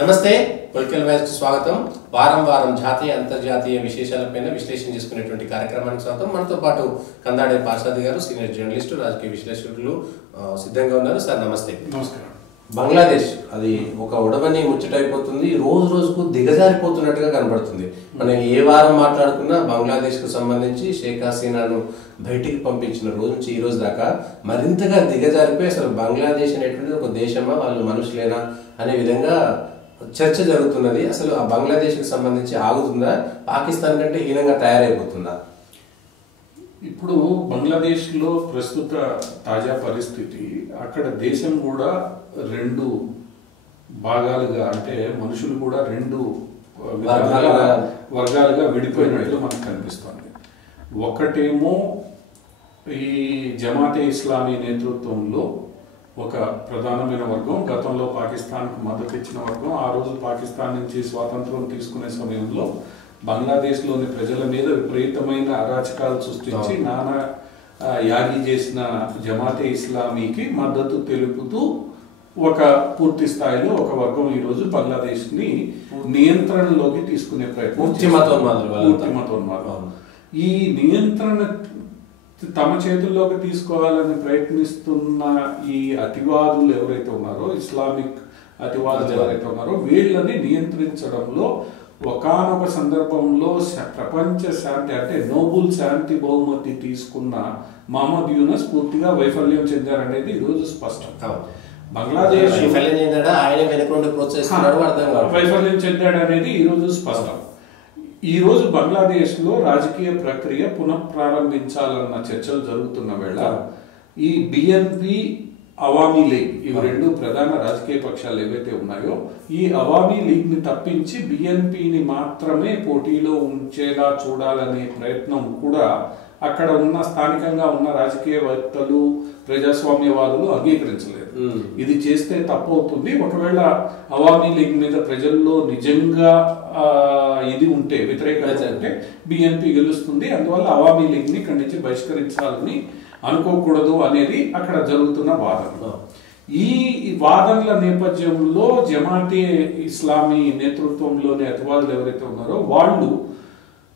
నమస్తే political voice కు స్వాగతం. వారం వారం జాతీయ అంతర్జాతీయ విశేషాలపైన విశ్లేషణ చేసుకునేటువంటి కార్యక్రమానికి స్వాగతం. మనతో పాటు కందాడే పార్సాది గారు, సీనియర్ జర్నలిస్టు, రాజకీయ విశ్లేషకులు సిద్ధంగా ఉన్నారు. సార్ నమస్తే. నమస్కారం. బంగ్లాదేశ్ అది ఒక ఉడవని ముచ్చటైపోతుంది, రోజు రోజుకు దిగజారిపోతున్నట్టుగా కనబడుతుంది. మనం ఏ వారం మాట్లాడుకున్నా బంగ్లాదేశ్ కు సంబంధించి షేక్ హసీనాను బయటికి పంపించిన రోజు నుంచి ఈ రోజు దాకా మరింతగా దిగజారిపోయి అసలు బంగ్లాదేశ్ అనేటువంటిది ఒక దేశమా, వాళ్ళు మనుషులేనా అనే విధంగా చర్చ జరుగుతున్నది. అసలు ఆ బంగ్లాదేశ్కి సంబంధించి ఆగుతుందా, పాకిస్తాన్ కంటే హీనంగా తయారైపోతుందా? ఇప్పుడు బంగ్లాదేశ్లో ప్రస్తుత తాజా పరిస్థితి, అక్కడ దేశం కూడా రెండు భాగాలుగా, అంటే మనుషులు కూడా రెండు వర్గాలుగా విడిపోయినట్లు మనకు కనిపిస్తుంది. ఒకటేమో ఈ జమాతే ఇస్లామీ నేతృత్వంలో ఒక ప్రధానమైన వర్గం, గతంలో పాకిస్తాన్కు మద్దతు ఇచ్చిన వర్గం. ఆ రోజు పాకిస్తాన్ నుంచి స్వాతంత్రం తీసుకునే సమయంలో బంగ్లాదేశ్లోని ప్రజల మీద విపరీతమైన అరాచకాలు సృష్టించి నానా యాగి చేసిన జమాతే ఇస్లామీకి మద్దతు తెలుపుతూ ఒక పూర్తి స్థాయిలో ఒక వర్గం ఈరోజు బంగ్లాదేశ్ని నియంత్రణలోకి తీసుకునే ప్రయత్నం. పూర్తి మతోన్మాదం. ఈ నియంత్రణ తమ చేతుల్లోకి తీసుకోవాలని ప్రయత్నిస్తున్న ఈ అతివాదులు ఎవరైతే ఉన్నారో, ఇస్లామిక్ అతివాదులు ఎవరైతే ఉన్నారో, వీళ్ళని నియంత్రించడంలో ఒకానొక సందర్భంలో ప్రపంచ శాంతి, అంటే నోబుల్ శాంతి బహుమతి తీసుకున్న మహమ్మద్ యూనస్ పూర్తిగా వైఫల్యం చెందారనేది ఈరోజు స్పష్టం. బంగ్లాదేశ్ వైఫల్యం చెందాడు అనేది ఈరోజు స్పష్టం. ఈ రోజు బంగ్లాదేశ్ లో రాజకీయ ప్రక్రియ పునఃప్రారంభించాలన్న చర్చలు జరుగుతున్న వేళ ఈ బిఎన్పి, అవామీ లీగ్, ఇవి రెండు ప్రధాన రాజకీయ పక్షాలు ఏవైతే ఉన్నాయో, ఈ అవామీ లీగ్ ని తప్పించి బిఎన్పిని మాత్రమే పోటీలో ఉంచేలా చూడాలనే ప్రయత్నం కూడా అక్కడ ఉన్న స్థానికంగా ఉన్న రాజకీయవేత్తలు, ప్రజాస్వామ్యవాదులు అంగీకరించలేదు. ఇది చేస్తే తప్పు అవుతుంది. ఒకవేళ అవామీ లీగ్ మీద ప్రజల్లో నిజంగా ఇది ఉంటే, వ్యతిరేకత ఉంటే బిఎన్పి గెలుస్తుంది. అందువల్ల అవామీ లీగ్ ని ఇక్కడి నుంచి బహిష్కరించాలని అనుకోకూడదు అనేది అక్కడ జరుగుతున్న వాదన. ఈ వాదనల నేపథ్యంలో జమాతే ఇస్లామీ నేతృత్వంలోని అతివాదులు ఎవరైతే ఉన్నారో వాళ్ళు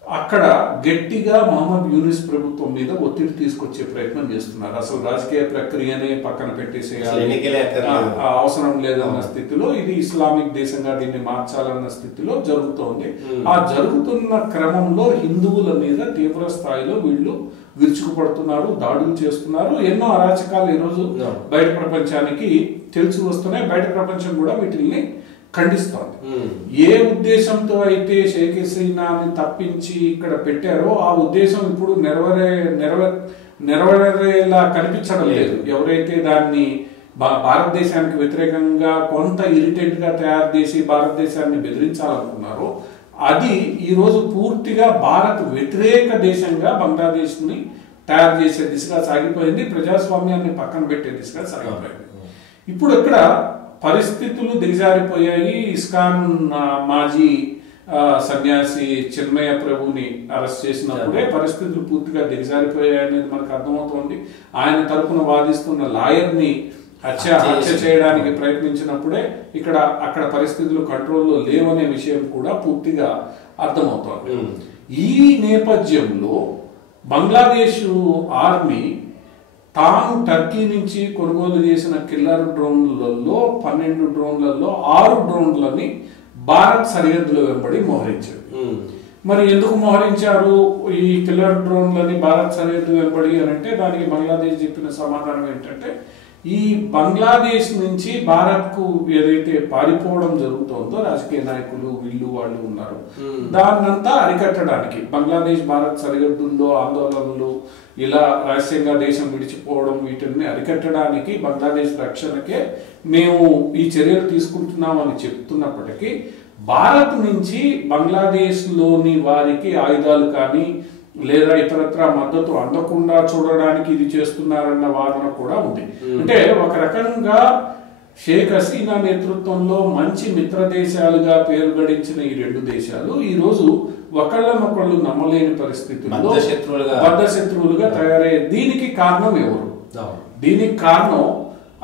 అక్కడ గట్టిగా మహమ్మద్ యూనిస్ ప్రభుత్వం మీద ఒత్తిడి తీసుకొచ్చే ప్రయత్నం చేస్తున్నారు. అసలు రాజకీయ ప్రక్రియనే పక్కన పెట్టేసేయాలి, అవసరం లేదన్న స్థితిలో, ఇది ఇస్లామిక్ దేశంగా దీన్ని మార్చాలన్న స్థితిలో జరుగుతోంది. ఆ జరుగుతున్న క్రమంలో హిందువుల మీద తీవ్ర స్థాయిలో వీళ్ళు విరుచుకుపడుతున్నారు, దాడులు చేస్తున్నారు. ఎన్నో అరాచకాలు ఈరోజు బయట ప్రపంచానికి తెలిసి వస్తున్నాయి. బయట ప్రపంచం కూడా వీటిని ఖండిస్తోంది. ఏ ఉద్దేశంతో అయితే షేక్ హసీనాని తప్పించి ఇక్కడ పెట్టారో ఆ ఉద్దేశం ఇప్పుడు నెరవేరేలా కనిపించడం లేదు. ఎవరైతే దాన్ని భారతదేశానికి వ్యతిరేకంగా కొంత ఇరిటెంట్ గా తయారు చేసి భారతదేశాన్ని బెదిరించాలనుకున్నారో, అది ఈరోజు పూర్తిగా భారత్ వ్యతిరేక దేశంగా బంగ్లాదేశ్ ని తయారు చేసే దిశగా సాగిపోయింది. ప్రజాస్వామ్యాన్ని పక్కన పెట్టే దిశగా సాగిపోయింది. ఇప్పుడు ఇక్కడ పరిస్థితులు దిగజారిపోయాయి. ఇస్కాన్ మాజీ సన్యాసి చిన్మయ ప్రభుని అరెస్ట్ చేసినప్పుడే పరిస్థితులు పూర్తిగా దిగజారిపోయాయి అనేది మనకు అర్థమవుతోంది. ఆయన తరపున వాదిస్తున్న లాయర్ని హత్య చేయడానికి ప్రయత్నించినప్పుడే అక్కడ పరిస్థితులు కంట్రోల్లో లేవనే విషయం కూడా పూర్తిగా అర్థమవుతోంది. ఈ నేపథ్యంలో బంగ్లాదేశ్ ఆర్మీ తాను టర్కీ నుంచి కొనుగోలు చేసిన కిల్లర్ డ్రోన్లలో 12 డ్రోన్లలో 6 డ్రోన్లని భారత్ సరిహద్దుల వెంబడి మోహరించారు. మరి ఎందుకు మోహరించారు ఈ కిల్లర్ డ్రోన్లని భారత్ సరిహద్దు వెంబడి అని అంటే, దానికి బంగ్లాదేశ్ చెప్పిన సమాధానం ఏంటంటే, ఈ బంగ్లాదేశ్ నుంచి భారత్ కు ఏదైతే పారిపోవడం జరుగుతుందో రాజకీయ నాయకులు వీళ్ళు వాళ్ళు ఉన్నారు, దాన్నంతా అరికట్టడానికి, బంగ్లాదేశ్ భారత్ సరిహద్దుల్లో ఆందోళనలు, ఇలా రహస్యంగా దేశం విడిచిపోవడం, వీటిని అరికట్టడానికి బంగ్లాదేశ్ రక్షణకే మేము ఈ చర్యలు తీసుకుంటున్నామని చెప్తున్నప్పటికీ భారత్ నుంచి బంగ్లాదేశ్ లోని వారికి ఆయుధాలు కానీ లేదా ఇతరత్ర మద్దతు అందకుండా చూడడానికి ఇది చేస్తున్నారన్న వాదన కూడా ఉంది. అంటే ఒక రకంగా షేక్ హసీనా నేతృత్వంలో మంచి మిత్ర దేశాలుగా పేరు గడించిన ఈ రెండు దేశాలు ఈ రోజు ఒకళ్ళనొకళ్ళు నమ్మలేని పరిస్థితుల్లో బద్ధ శత్రువులుగా తయారయ్యే. దీనికి కారణం ఎవరు? దీనికి కారణం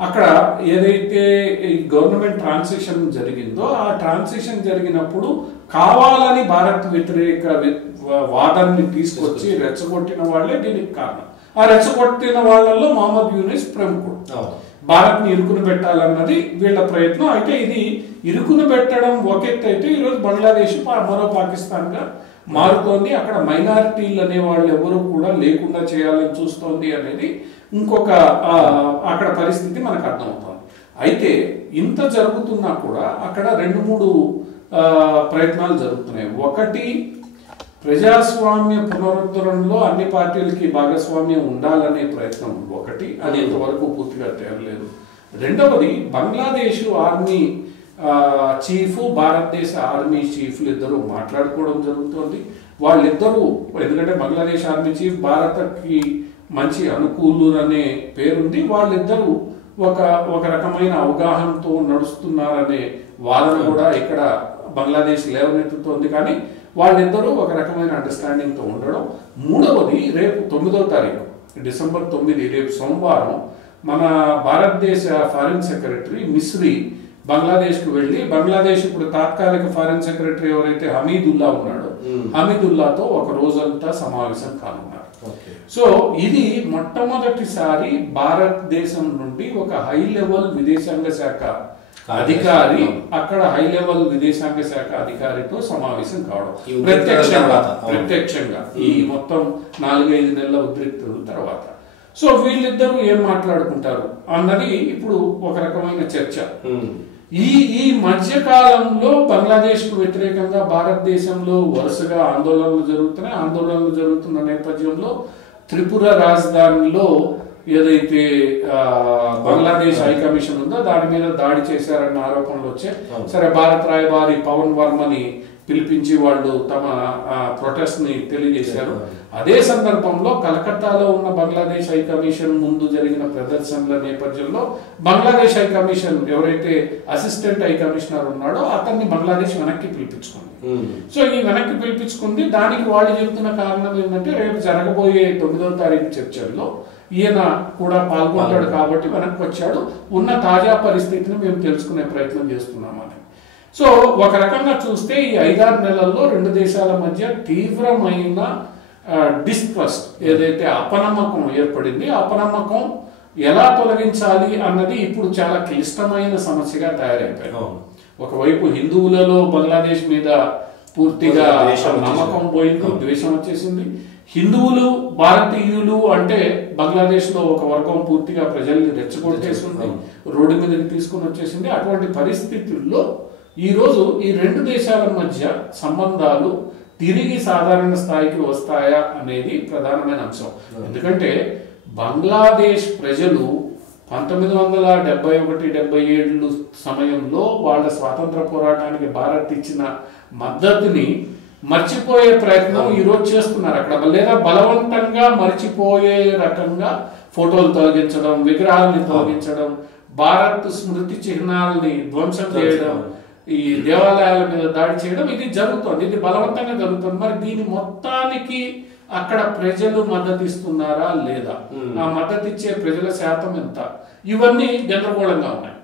అక్కడ ఏదైతే ఈ గవర్నమెంట్ ట్రాన్సిషన్ జరిగిందో ఆ ట్రాన్సిషన్ జరిగినప్పుడు కావాలని భారత్ వ్యతిరేక వాదాన్ని తీసుకొచ్చి రెచ్చగొట్టిన వాళ్ళే దీనికి కారణం. ఆ రెచ్చగొట్టిన వాళ్ళల్లో మహమ్మద్ యూనిస్ ప్రముఖుడు. భారత్ ని ఇరుకుని పెట్టాలన్నది వీళ్ళ ప్రయత్నం. అయితే ఇది ఇరుకుని పెట్టడం ఒక ఎత్తు అయితే ఈరోజు బంగ్లాదేశ్ మరో పాకిస్తాన్ గా మారుతోంది. అక్కడ మైనారిటీలు అనే వాళ్ళు ఎవరు కూడా లేకుండా చేయాలని చూస్తోంది అనేది ఇంకొక అక్కడ పరిస్థితి మనకు అర్థమవుతోంది. అయితే ఇంత జరుగుతున్నా కూడా అక్కడ 2-3 ప్రయత్నాలు జరుగుతున్నాయి. ఒకటి, ప్రజాస్వామ్య పునరుద్ధరణలో అన్ని పార్టీలకి భాగస్వామ్యం ఉండాలనే ప్రయత్నం ఒకటి, అది ఇంతవరకు పూర్తిగా తేరలేదు. రెండవది, బంగ్లాదేశ్ ఆర్మీ చీఫ్, భారతదేశ ఆర్మీ చీఫ్లు ఇద్దరు మాట్లాడుకోవడం జరుగుతోంది. వాళ్ళిద్దరూ, ఎందుకంటే బంగ్లాదేశ్ ఆర్మీ చీఫ్ భారత్కి మంచి అనుకూలు అనే పేరుంది, వాళ్ళిద్దరూ ఒక రకమైన అవగాహనతో నడుస్తున్నారనే వాదన కూడా ఇక్కడ బంగ్లాదేశ్ లేవనెత్తుతోంది. కానీ వాళ్ళిద్దరూ ఒక రకమైన అండర్స్టాండింగ్తో ఉండడం. మూడవది, రేపు 9వ తారీఖు డిసెంబర్ 9, రేపు సోమవారం, మన భారతదేశ ఫారిన్ సెక్రటరీ మిస్రీ బంగ్లాదేశ్కు వెళ్ళి, బంగ్లాదేశ్ ఇప్పుడు తాత్కాలిక ఫారిన్ సెక్రటరీ ఎవరైతే హమీదుల్లా ఉన్నాడో హమీదుల్లాతో ఒక రోజంతా సమావేశం కానున్నారు. సో ఇది మొట్టమొదటిసారి భారతదేశం నుండి ఒక హై లెవెల్ విదేశాంగ శాఖ అధికారి అక్కడ హై లెవెల్ విదేశాంగ శాఖ అధికారితో సమావేశం కావడం ప్రత్యక్షంగా ఈ మొత్తం 4-5 నెలల ఉద్రిక్తుల తర్వాత. సో వీళ్ళిద్దరూ ఏం మాట్లాడుకుంటారు అన్నది ఇప్పుడు ఒక రకమైన చర్చ. ఈ మధ్య కాలంలో బంగ్లాదేశ్ కు వ్యతిరేకంగా భారతదేశంలో వరుసగా ఆందోళనలు జరుగుతున్న నేపథ్యంలో త్రిపుర రాజధానిలో ఏదైతే బంగ్లాదేశ్ హై కమిషన్ ఉందో దాని మీద దాడి చేశారన్న ఆరోపణలు వచ్చాయి. సరే, భారత రాయబారి పవన్ వర్మని పిలిపించి వాళ్ళు తమ ప్రొటెస్ట్ ని తెలియజేశారు. అదే సందర్భంలో కలకత్తాలో ఉన్న బంగ్లాదేశ్ హై కమిషన్ ముందు జరిగిన ప్రదర్శనల నేపథ్యంలో బంగ్లాదేశ్ హై కమిషన్ ఎవరైతే అసిస్టెంట్ హై కమిషనర్ ఉన్నాడో అతన్ని బంగ్లాదేశ్ వెనక్కి పిలిపించుకుంది. సో ఈ వెనక్కి పిలిపించుకుంది, దానికి వాళ్ళు చెబుతున్న కారణం ఏంటంటే రేపు జరగబోయే 9వ తారీఖు చర్చల్లో ఈయన కూడా పాల్గొంటాడు కాబట్టి వెనక్కి వచ్చాడు, ఉన్న తాజా పరిస్థితిని మేము తెలుసుకునే ప్రయత్నం చేస్తున్నామని. సో ఒక రకంగా చూస్తే ఈ 5-6 నెలల్లో 2 దేశాల మధ్య తీవ్రమైన డిస్ట్రస్ట్, ఏదైతే అపనమ్మకం ఏర్పడింది, అపనమ్మకం ఎలా తొలగించాలి అన్నది ఇప్పుడు చాలా క్లిష్టమైన సమస్యగా తయారైపోయింది. ఒకవైపు హిందువులలో బంగ్లాదేశ్ మీద పూర్తిగా నమ్మకం పోయింది, ద్వేషం వచ్చేసింది. హిందువులు, భారతీయులు అంటే బంగ్లాదేశ్ లో ఒక వర్గం పూర్తిగా ప్రజల్ని రెచ్చగొట్టేసింది, రోడ్డు మీదకి తీసుకుని వచ్చేసింది. అటువంటి పరిస్థితుల్లో ఈరోజు ఈ 2 దేశాల మధ్య సంబంధాలు తిరిగి సాధారణ స్థాయికి వస్తాయా అనేది ప్రధానమైన అంశం. ఎందుకంటే బంగ్లాదేశ్ ప్రజలు 1971-77 సమయంలో వాళ్ళ స్వాతంత్ర పోరాటానికి భారత్ ఇచ్చిన మద్దతుని మర్చిపోయే ప్రయత్నం ఈరోజు చేస్తున్నారు అక్కడ, లేదా బలవంతంగా మర్చిపోయే రకంగా ఫోటోలు తొలగించడం, విగ్రహాలని తొలగించడం, భారత్ స్మృతి చిహ్నాలని ధ్వంసం చేయడం, ఈ దేవాలయాల మీద దాడి చేయడం, ఇది జరుగుతుంది, ఇది బలవంతంగా జరుగుతుంది. మరి దీని మొత్తానికి అక్కడ ప్రజలు మద్దతు ఇస్తున్నారా లేదా, ఆ మద్దతు ఇచ్చే ప్రజల శాతం ఎంత, ఇవన్నీ గందరగోళంగా ఉన్నాయి.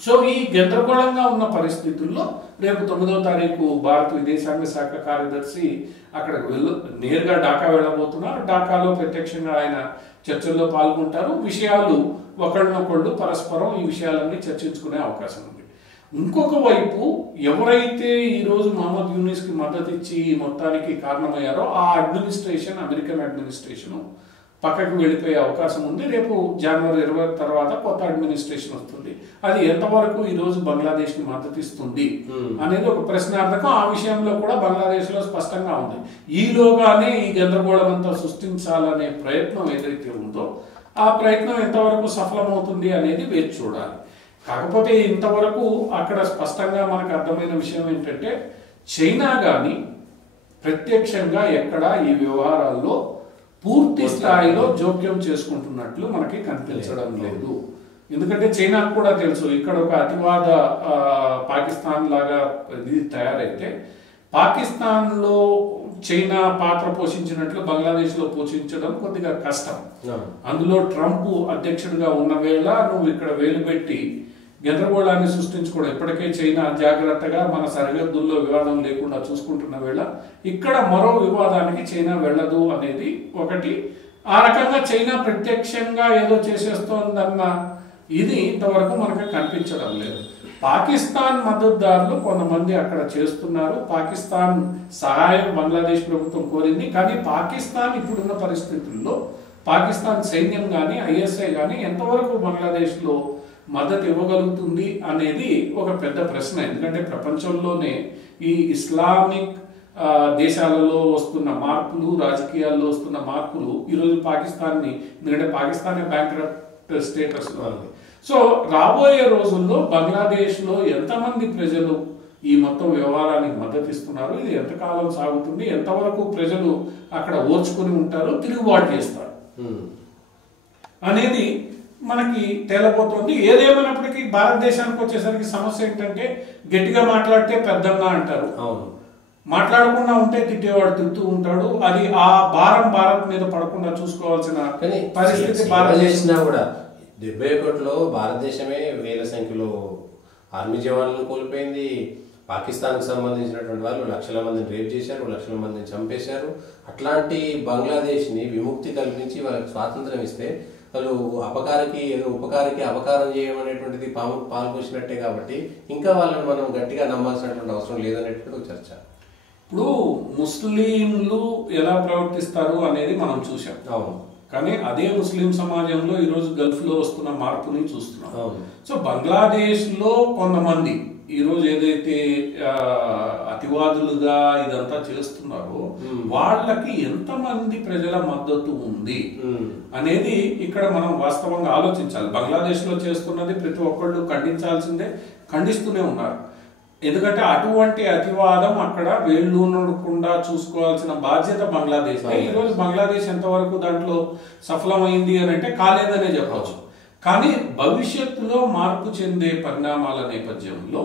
సో ఈ గందరగోళంగా ఉన్న పరిస్థితుల్లో రేపు 9వ తారీఖు భారత విదేశాంగ శాఖ కార్యదర్శి అక్కడికి నేరుగా ఢాకా వెళ్ళబోతున్నారు. ఢాకాలో ప్రత్యక్షంగా ఆయన చర్చల్లో పాల్గొంటారు. విషయాలు ఒకళ్ళనొకళ్ళు పరస్పరం ఈ విషయాలన్నీ చర్చించుకునే అవకాశం ఉంది. ఇంకొక వైపు ఎవరైతే ఈరోజు మహమ్మద్ యూనిస్ కి మద్దతు ఇచ్చి మొత్తానికి కారణమయ్యారో ఆ అడ్మినిస్ట్రేషన్, అమెరికన్ అడ్మినిస్ట్రేషన్ పక్కకు వెళ్ళిపోయే అవకాశం ఉంది. రేపు జనవరి 20 తర్వాత కొత్త అడ్మినిస్ట్రేషన్ వస్తుంది. అది ఎంతవరకు ఈరోజు బంగ్లాదేశ్ కి మద్దతు ఇస్తుంది అనేది ఒక ప్రశ్నార్థకం. ఆ విషయంలో కూడా బంగ్లాదేశ్ లో స్పష్టంగా ఉంది. ఈలోగానే ఈ గందరగోళం అంతా సృష్టించాలనే ప్రయత్నం ఏదైతే ఉందో ఆ ప్రయత్నం ఎంతవరకు సఫలమవుతుంది అనేది వేచి చూడాలి. కాకపోతే ఇంతవరకు అక్కడ స్పష్టంగా మనకు అర్థమైన విషయం ఏంటంటే చైనా కానీ ప్రత్యక్షంగా ఎక్కడ ఈ వ్యవహారాల్లో పూర్తి స్థాయిలో జోక్యం చేసుకుంటున్నట్లు మనకి కనిపించడం లేదు. ఎందుకంటే చైనాకు కూడా తెలుసు ఇక్కడ ఒక అతివాద పాకిస్తాన్ లాగా ఇది తయారైతే పాకిస్తాన్లో చైనా పాత్ర పోషించినట్లు బంగ్లాదేశ్లో పోషించడం కొద్దిగా కష్టం. అందులో ట్రంప్ అధ్యక్షుడిగా ఉన్న వేళ నువ్వు ఇక్కడ వేలు పెట్టి గందరగోళాన్ని సృష్టించుకోవడం, ఇప్పటికే చైనా జాగ్రత్తగా మన సరిహద్దుల్లో వివాదం లేకుండా చూసుకుంటున్న వేళ ఇక్కడ మరో వివాదానికి చైనా వెళ్ళదు అనేది ఒకటి. ఆ రకంగా చైనా ప్రత్యక్షంగా ఏదో చేసేస్తోందన్న ఇది ఇంతవరకు మనకు కనిపించడం లేదు. పాకిస్తాన్ మద్దతుదారులు కొంతమంది అక్కడ చేస్తున్నారు. పాకిస్తాన్ సహాయం బంగ్లాదేశ్ ప్రభుత్వం కోరింది. కానీ పాకిస్తాన్ ఇప్పుడున్న పరిస్థితుల్లో పాకిస్తాన్ సైన్యం కానీ ఐఎస్ఐ కానీ ఎంతవరకు బంగ్లాదేశ్లో మద్దతు ఇవ్వగలుగుతుంది అనేది ఒక పెద్ద ప్రశ్న. ఎందుకంటే ప్రపంచంలోనే ఈ ఇస్లామిక్ దేశాలలో వస్తున్న మార్పులు, రాజకీయాల్లో వస్తున్న మార్పులు ఈరోజు పాకిస్తాన్ని, ఎందుకంటే పాకిస్తాన్ బ్యాంక్రప్ట్ స్టేటస్లో ఉంది. సో రాబోయే రోజుల్లో బంగ్లాదేశ్లో ఎంతమంది ప్రజలు ఈ మొత్తం వ్యవహారానికి మద్దతు ఇస్తున్నారు, ఇది ఎంతకాలం సాగుతుంది, ఎంతవరకు ప్రజలు అక్కడ ఓర్చుకొని ఉంటారో, తిరుగుబాటు చేస్తారు అనేది మనకి తేలబోతోంది. ఏదేమైనప్పటికీ భారతదేశానికి వచ్చేసరికి సమస్య ఏంటంటే గట్టిగా మాట్లాడితే పెద్దన్న అంటారు, మాట్లాడకుండా ఉంటే తిట్టేవాడు తిడుతూ ఉంటాడు. అది ఆ భారం భారత్ మీద పడకుండా చూసుకోవాల్సిన పరిస్థితి భారతదేశం కూడా. 71లో భారతదేశమే వేల సంఖ్యలో ఆర్మీ జవాన్లను కోల్పోయింది. పాకిస్తాన్కి సంబంధించినటువంటి వాళ్ళు లక్షల మందిని రేప్ చేశారు, లక్షల మందిని చంపేశారు. అట్లాంటి బంగ్లాదేశ్ని విముక్తి కల్పించి వాళ్ళకి స్వాతంత్రం ఇస్తే వాళ్ళు ఉపకారికి అపకారం చేయమనేటువంటిది పాల్పోసినట్టే. కాబట్టి ఇంకా వాళ్ళని మనం గట్టిగా నమ్మాల్సినటువంటి అవసరం లేదనేటువంటి చర్చ. ఇప్పుడు ముస్లింలు ఎలా ప్రవర్తిస్తారు అనేది మనం చూసాం. అవును. కానీ అదే ముస్లిం సమాజంలో ఈరోజు గల్ఫ్లో వస్తున్న మార్పుని చూస్తున్నాం. సో బంగ్లాదేశ్లో కొంతమంది ఈరోజు ఏదైతే అతివాదులుగా ఇదంతా చేస్తున్నారో వాళ్ళకి ఎంతమంది ప్రజల మద్దతు ఉంది అనేది ఇక్కడ మనం వాస్తవంగా ఆలోచించాలి. బంగ్లాదేశ్లో చేస్తున్నది ప్రతి ఒక్కళ్ళు ఖండించాల్సిందే, ఖండిస్తూనే ఉన్నారు. ఎందుకంటే అటువంటి అతివాదం అక్కడ వేళ్ళూనకుండా చూసుకోవాల్సిన బాధ్యత బంగ్లాదేశ్. ఈరోజు బంగ్లాదేశ్ ఎంతవరకు దాంట్లో సఫలమైంది అని అంటే కాలేదనే చెప్పవచ్చు. కానీ భవిష్యత్తులో మార్పు చెందే పరిణామాల నేపథ్యంలో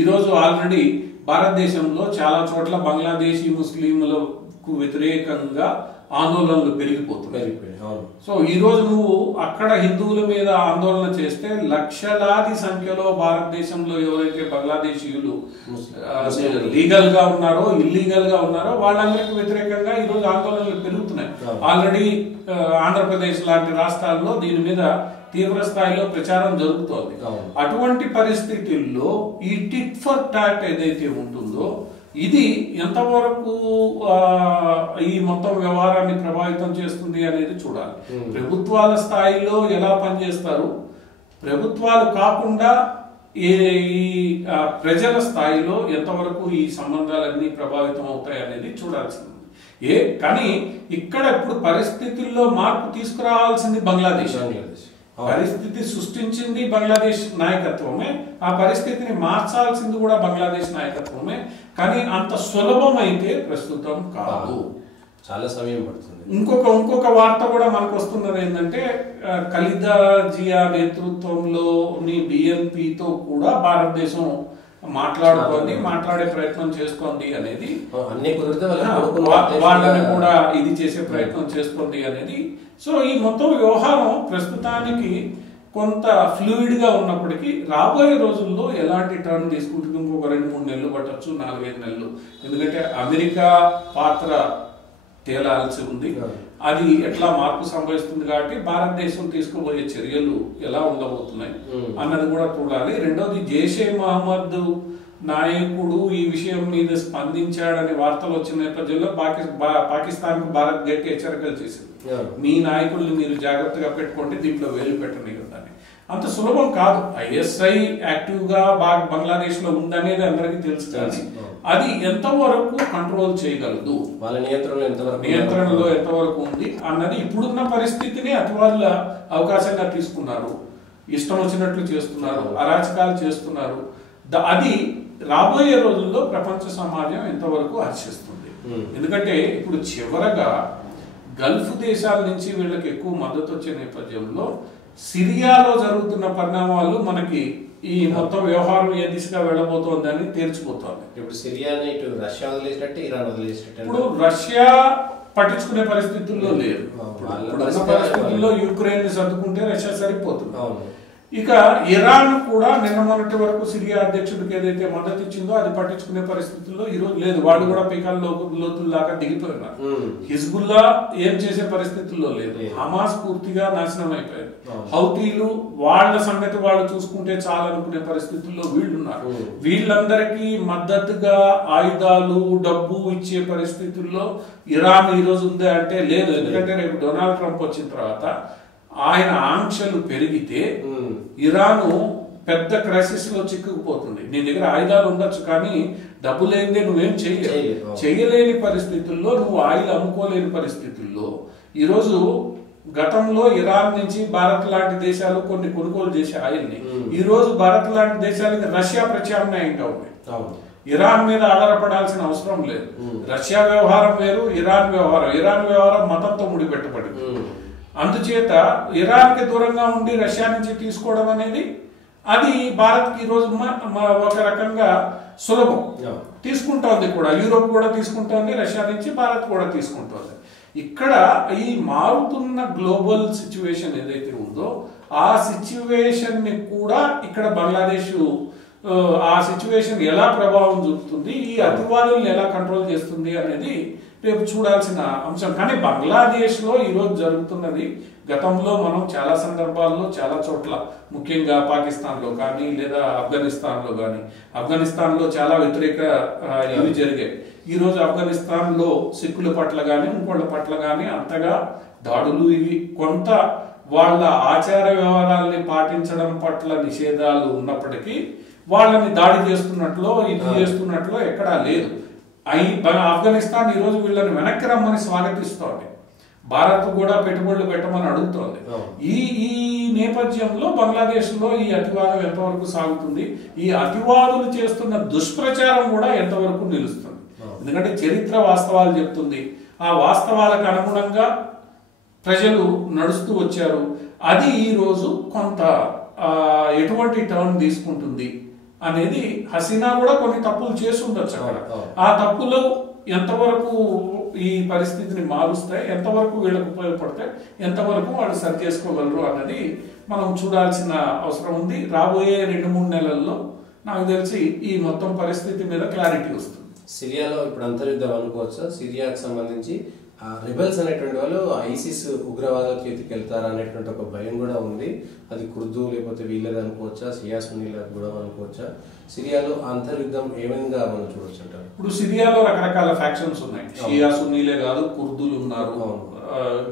ఈరోజు ఆల్రెడీ భారతదేశంలో చాలా చోట్ల బంగ్లాదేశీ ముస్లింలకు వ్యతిరేకంగా ఆందోళనలు పెరిగిపోతున్నాయి. సో ఈ రోజు నువ్వు అక్కడ హిందువుల మీద ఆందోళన చేస్తే లక్షలాది సంఖ్యలో భారతదేశంలో ఎవరైతే బంగ్లాదేశీయులు లీగల్ గా ఉన్నారో ఇల్లీగల్ గా ఉన్నారో వాళ్ళందరికీ వ్యతిరేకంగా ఈ రోజు ఆందోళనలు పెరుగుతున్నాయి. ఆల్రెడీ ఆంధ్రప్రదేశ్ లాంటి రాష్ట్రాల్లో దీని మీద తీవ్ర స్థాయిలో ప్రచారం జరుగుతోంది. అటువంటి పరిస్థితుల్లో ఈ టిట్ ఫర్ టాట్ ఏదైతే ఉంటుందో ఇది ఎంతవరకు ఈ మొత్తం వ్యవహారాన్ని ప్రభావితం చేస్తుంది అనేది చూడాలి. ప్రభుత్వాల స్థాయిలో ఎలా పనిచేస్తారు, ప్రభుత్వాలు కాకుండా ఈ ప్రజల స్థాయిలో ఎంతవరకు ఈ సంబంధాలన్నీ ప్రభావితం అవుతాయి అనేది చూడాల్సింది. కానీ ఇక్కడ ఇప్పుడు పరిస్థితుల్లో మార్పు తీసుకురావాల్సింది బంగ్లాదేశ్. పరిస్థితి సృష్టించింది బంగ్లాదేశ్ నాయకత్వమే, ఆ పరిస్థితిని మార్చాల్సింది కూడా బంగ్లాదేశ్ నాయకత్వమే. కానీ అంత సులభం అయితే ప్రస్తుతం కాదు, చాలా సమయం పడుతుంది. ఇంకొక వార్త కూడా మనకు వస్తున్నది ఏంటంటే ఖలీదా జియా నేతృత్వంలోని బిఎన్పితో కూడా భారతదేశం మాట్లాడే ప్రయత్నం చేస్తోంది అనేది, వాళ్ళని కూడా ఇది చేసే ప్రయత్నం చేస్తోంది అనేది. సో ఈ మొత్తం వ్యవహారం ప్రస్తుతానికి కొంత ఫ్లూయిడ్ గా ఉన్నప్పటికీ రాబోయే రోజుల్లో ఎలాంటి టర్న్ తీసుకుంటుంది ఇంకొక 2-3 నెలలు పట్టచ్చు, 4-5 నెలలు. ఎందుకంటే అమెరికా పాత్ర తేలాల్సి ఉంది, అది ఎట్లా మార్పు సంభవిస్తుంది. కాబట్టి భారతదేశం తీసుకోబోయే చర్యలు ఎలా ఉండబోతున్నాయి అన్నది కూడా చూడాలి. రెండోది జైషే మహమ్మద్ నాయకుడు ఈ విషయం మీద స్పందించాడని వార్తలు వచ్చిన నేపథ్యంలో పాకిస్తాన్ కు భారత్ గట్టి హెచ్చరికలు చేసింది. మీ నాయకుల్ని మీరు జాగ్రత్తగా పెట్టుకోండి, దీంట్లో వేలు పెట్టనివ్వదని. అంత సులభం కాదు. ఐఎస్ఐ యాక్టివ్ గా బంగ్లాదేశ్ లో ఉందనేది అందరికీ తెలుసు. కానీ అది ఎంతవరకు కంట్రోల్ చేయగలదు, వాళ్ళ నియంత్రణలో ఎంతవరకు ఉంది అన్నది ఇప్పుడున్న పరిస్థితిని అతివాదుల అవకాశంగా తీసుకున్నారు. ఇష్టం వచ్చినట్లు చేస్తున్నారు, అరాచకాలు చేస్తున్నారు. అది రాబోయే రోజుల్లో ప్రపంచ సమాజం ఎంతవరకు హర్షిస్తుంది. ఎందుకంటే ఇప్పుడు చివరగా గల్ఫ్ దేశాల నుంచి వీళ్ళకి ఎక్కువ మద్దతు వచ్చే నేపథ్యంలో సిరియాలో జరుగుతున్న పరిణామాలు మనకి ఈ మొత్తం వ్యవహారం ఏ దిశగా వెళ్ళబోతోందని తేల్చిపోతోంది. ఇప్పుడు సిరియాని ఇటు రష్యా వదిలేసినట్టు ఇరాన్ వదిలేసినట్టు ఇప్పుడు రష్యా పట్టించుకునే పరిస్థితుల్లో లేదు. పరిస్థితుల్లో యుక్రెయిన్ ని సర్దుకుంటే రష్యా సరిపోతుంది. ఇక ఇరాన్ కూడా నిన్న మొన్నటి వరకు సిరియా అధ్యక్షుడికి ఏదైతే మద్దతు ఇచ్చిందో అది పట్టించుకునే పరిస్థితుల్లో ఈ రోజు లేదు. వాళ్ళు కూడా పీకాల్లో లోతుల్లాగా దిగిపోయినారు. హిజ్బుల్లా ఏం చేసే పరిస్థితుల్లో లేదు. హమాస్ పూర్తిగా నాశనం అయిపోయింది. హౌతీలు వాళ్ళ సంగతి వాళ్ళు చూసుకుంటే చాలనుకునే పరిస్థితుల్లో వీళ్ళున్నారు. వీళ్ళందరికీ మద్దతుగా ఆయుధాలు డబ్బు ఇచ్చే పరిస్థితుల్లో ఇరాన్ ఈ రోజు ఉందా అంటే లేదు. ఎందుకంటే రేపు డొనాల్డ్ ట్రంప్ వచ్చిన తర్వాత ఆయన ఆంక్షలు పెరిగితే ఇరాను పెద్ద క్రైసిస్ లో చిక్కుకుపోతుంది. నీ దగ్గర ఆయుధాలు ఉండొచ్చు కానీ డబ్బు లేనిదే నువ్వేం చేయలేని పరిస్థితుల్లో, నువ్వు ఆయిల్ అమ్ముకోలేని పరిస్థితుల్లో ఈరోజు గతంలో ఇరాన్ నుంచి భారత్ లాంటి దేశాలు కొన్ని కొనుగోలు చేసే ఆయిల్ని ఈ రోజు భారత్ లాంటి దేశాలకి రష్యా ప్రత్యామ్నాయంగా ఉంది. ఇరాన్ మీద ఆధారపడాల్సిన అవసరం లేదు. రష్యా వ్యవహారం వేరు, ఇరాన్ వ్యవహారం మతంతో ముడిపెట్టబడింది. అందుచేత ఇరాన్ కి దూరంగా ఉండి రష్యా నుంచి తీసుకోవడం అనేది అది భారత్ కి ఈరోజు ఒక రకంగా సులభం. తీసుకుంటోంది కూడా, యూరోప్ కూడా తీసుకుంటోంది, రష్యా నుంచి భారత్ కూడా తీసుకుంటోంది. ఇక్కడ ఈ మారుతున్న గ్లోబల్ సిచ్యువేషన్ ఏదైతే ఉందో ఆ సిచ్యువేషన్ ని కూడా ఇక్కడ బంగ్లాదేశ్ ఆ సిచ్యువేషన్ ఎలా ప్రభావం చూపుతుంది, ఈ అతివాదులను ఎలా కంట్రోల్ చేస్తుంది అనేది రేపు చూడాల్సిన అంశం. కానీ బంగ్లాదేశ్ లో ఈరోజు జరుగుతున్నది గతంలో మనం చాలా సందర్భాల్లో చాలా చోట్ల, ముఖ్యంగా పాకిస్తాన్ లో కానీ లేదా ఆఫ్ఘనిస్తాన్ లో కానీ, ఆఫ్ఘనిస్తాన్ లో చాలా వ్యతిరేక ఇవి జరిగాయి. ఈ రోజు ఆఫ్ఘనిస్తాన్ లో సిక్కుల పట్ల కానీ ఇంకోళ్ళ పట్ల కానీ అంతగా దాడులు ఇవి కొంత వాళ్ళ ఆచార వ్యవహారాల్ని పాటించడం పట్ల నిషేధాలు ఉన్నప్పటికీ వాళ్ళని దాడి చేస్తున్నట్లు ఇది చేస్తున్నట్లు ఎక్కడా లేదు. ఆఫ్ఘనిస్తాన్ ఈ రోజు వీళ్ళని వెనక్కి రమ్మని స్వాగతిస్తోంది. భారత్ కూడా పెట్టుబడులు పెట్టమని అడుగుతోంది. ఈ నేపథ్యంలో బంగ్లాదేశ్ లో ఈ అతివాదం ఎంతవరకు సాగుతుంది, ఈ అతివాదులు చేస్తున్న దుష్ప్రచారం కూడా ఎంతవరకు నిలుస్తుంది. ఎందుకంటే చరిత్ర వాస్తవాలు చెప్తుంది. ఆ వాస్తవాలకు అనుగుణంగా ప్రజలు నడుస్తూ వచ్చారు. అది ఈ రోజు కొంత ఎటువంటి టర్న్ తీసుకుంటుంది అనేది, హసీనా కూడా కొన్ని తప్పులు చేసి ఉండొచ్చు అక్కడ. ఆ తప్పులు ఎంతవరకు ఈ పరిస్థితిని మారుస్తాయి, ఎంతవరకు వీళ్ళకు ఉపయోగపడతాయి, ఎంతవరకు వాళ్ళు సరి చేసుకోగలరు అన్నది మనం చూడాల్సిన అవసరం ఉంది. రాబోయే 2-3 నెలల్లో నాకు తెలిసి ఈ మొత్తం పరిస్థితి మీద క్లారిటీ వస్తుంది. సిరియాలో ఇప్పుడు అంతర్యుద్ధం అనుకోవచ్చా? సిరియాకు సంబంధించి రిబెల్స్ అనేటువంటి వాళ్ళు ఐసిస్ ఉగ్రవాదుల చేతికి వెళ్తారా అనేటువంటి ఒక భయం కూడా ఉంది. అది కుర్దు లేకపోతే వీళ్ళది అనుకోవచ్చా, సియా సున్నీలకు కూడా అనుకోవచ్చా? సిరియాలో అంతర్యుద్ధం ఏమైందిగా మనం చూడొచ్చు అంటారు. ఇప్పుడు సిరియాలో రకరకాల ఫ్యాక్షన్స్ ఉన్నాయి. షియా సున్నీలే కాదు, కుర్దులు ఉన్నారు,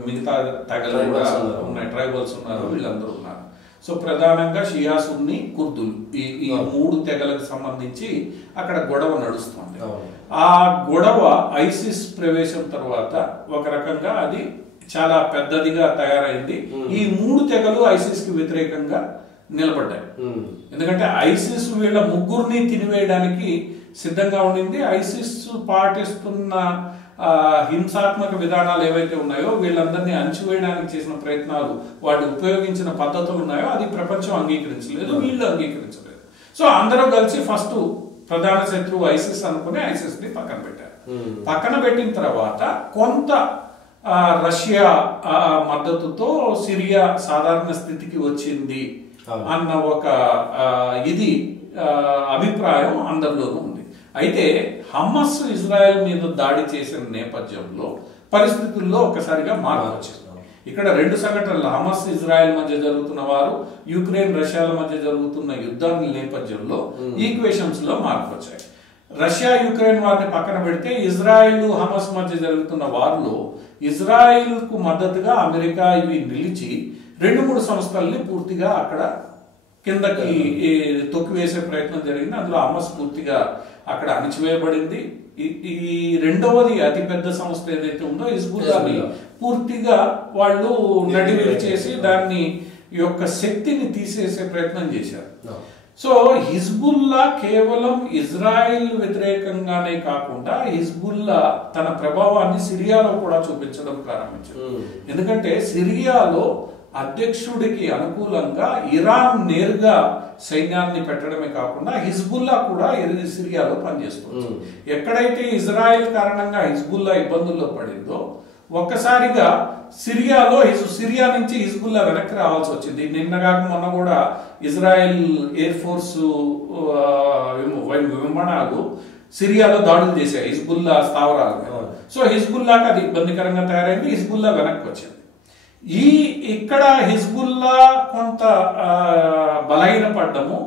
మిగతా తెగలు కూడా ఉన్నాయి, ట్రైబల్స్ ఉన్నారు, వీళ్ళందరూ ఉన్నారు. సో ప్రధానంగా షియా సున్నీ కుర్దులు ఈ 3 తెగలకు సంబంధించి అక్కడ గొడవ నడుస్తుంది. ఆ గొడవ ఐసిస్ ప్రవేశం తర్వాత ఒక రకంగా అది చాలా పెద్దదిగా తయారైంది. ఈ 3 తెగలు ఐసిస్ కి వ్యతిరేకంగా నిలబడ్డాయి. ఎందుకంటే ఐసిస్ వీళ్ళ ముగ్గురిని తినివేయడానికి సిద్ధంగా ఉండింది. ఐసిస్ పాటిస్తున్న హింసాత్మక విధానాలు ఏవైతే ఉన్నాయో వీళ్ళందరినీ అణచివేయడానికి చేసిన ప్రయత్నాలు, వాళ్ళు ఉపయోగించిన పద్ధతులు ఉన్నాయో అది ప్రపంచం అంగీకరించలేదు, వీళ్ళు అంగీకరించలేదు. సో అందరూ కలిసి ఫస్ట్ ప్రధాన శత్రువు ఐసిస్ అనుకుని ఐసిస్ ని పక్కన పెట్టారు. పక్కన పెట్టిన తర్వాత కొంత రష్యా మద్దతుతో సిరియా సాధారణ స్థితికి వచ్చింది అన్న ఒక ఇది అభిప్రాయం అందరిలోనూ ఉంది. అయితే హమాస్ ఇజ్రాయెల్ మీద దాడి చేసిన నేపథ్యంలో పరిస్థితుల్లో ఒక్కసారిగా మార్పు వచ్చింది. ఇక్కడ 2 సంఘటనలు, హమాస్ ఇజ్రాయెల్ మధ్య జరుగుతున్న వారు, యుక్రెయిన్ రష్యాల మధ్య జరుగుతున్న యుద్ధాల నేపథ్యంలో ఈక్వేషన్స్ లో మార్పు వచ్చాయి. రష్యా యుక్రెయిన్ వారిని పక్కన పెడితే ఇజ్రాయెల్ హమాస్ మధ్య జరుగుతున్న వారిలో ఇజ్రాయెల్ కు మద్దతుగా అమెరికా ఇవి నిలిచి 2-3 సంస్థల్ని పూర్తిగా అక్కడ కిందకి తొక్కివేసే ప్రయత్నం జరిగింది. అందులో హమాస్ పూర్తిగా అక్కడ అణిచివేయబడింది. ఈ రెండవది అతిపెద్ద సంస్థ ఏదైతే ఉందో హిజ్బుల్లాని పూర్తిగా వాళ్ళు నడివేలు చేసి దాన్ని యొక్క శక్తిని తీసేసే ప్రయత్నం చేశారు. సో హిజ్బుల్లా కేవలం ఇజ్రాయెల్ వ్యతిరేకంగానే కాకుండా హిజ్బుల్లా తన ప్రభావాన్ని సిరియాలో కూడా చూపించడం ప్రారంభించారు. ఎందుకంటే సిరియాలో అధ్యక్షుడికి అనుకూలంగా ఇరాన్ నేరుగా సైన్యాన్ని పెట్టడమే కాకుండా హిజ్బుల్లా కూడా సిరియాలో పనిచేస్తుంది. ఎక్కడైతే ఇజ్రాయెల్ కారణంగా హిజ్బుల్లా ఇబ్బందుల్లో పడిందో ఒక్కసారిగా సిరియా నుంచి హిజ్బుల్లా వెనక్కి రావాల్సి వచ్చింది. నిన్నగాక మొన్న కూడా ఇజ్రాయెల్ ఎయిర్ ఫోర్స్ విమానాలు సిరియాలో దాడులు చేశాయి హిజ్బుల్లా స్థావరాల మీద. సో హిజ్బుల్లాకి అది ఇబ్బందికరంగా తయారైంది, హిజ్బుల్లా వెనక్కి వచ్చింది. ఇక్కడ హిజ్బుల్లా కొంత బలహీనపడ్డము,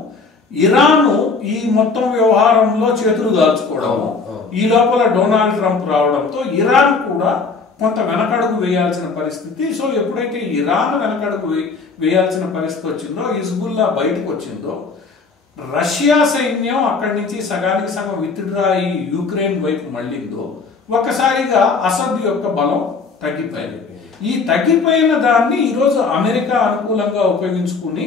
ఇరాను ఈ మొత్తం వ్యవహారంలో చేతులు దాల్చుకోవడము, ఈ లోపల డొనాల్డ్ ట్రంప్ రావడంతో ఇరాన్ కూడా కొంత వెనకడుగు వేయాల్సిన పరిస్థితి. సో ఎప్పుడైతే ఇరాన్ వెనకడుగు వేయాల్సిన పరిస్థితి వచ్చిందో, హిజ్బుల్లా బయటకు వచ్చిందో, రష్యా సైన్యం అక్కడి నుంచి సగానికి సగం విత్డ్రా అయి యుక్రెయిన్ వైపు మళ్ళిందో, ఒక్కసారిగా అసద్ యొక్క బలం తగ్గిపోయింది. ఈ తగ్గిపోయిన దాన్ని ఈరోజు అమెరికా అనుకూలంగా ఉపయోగించుకుని,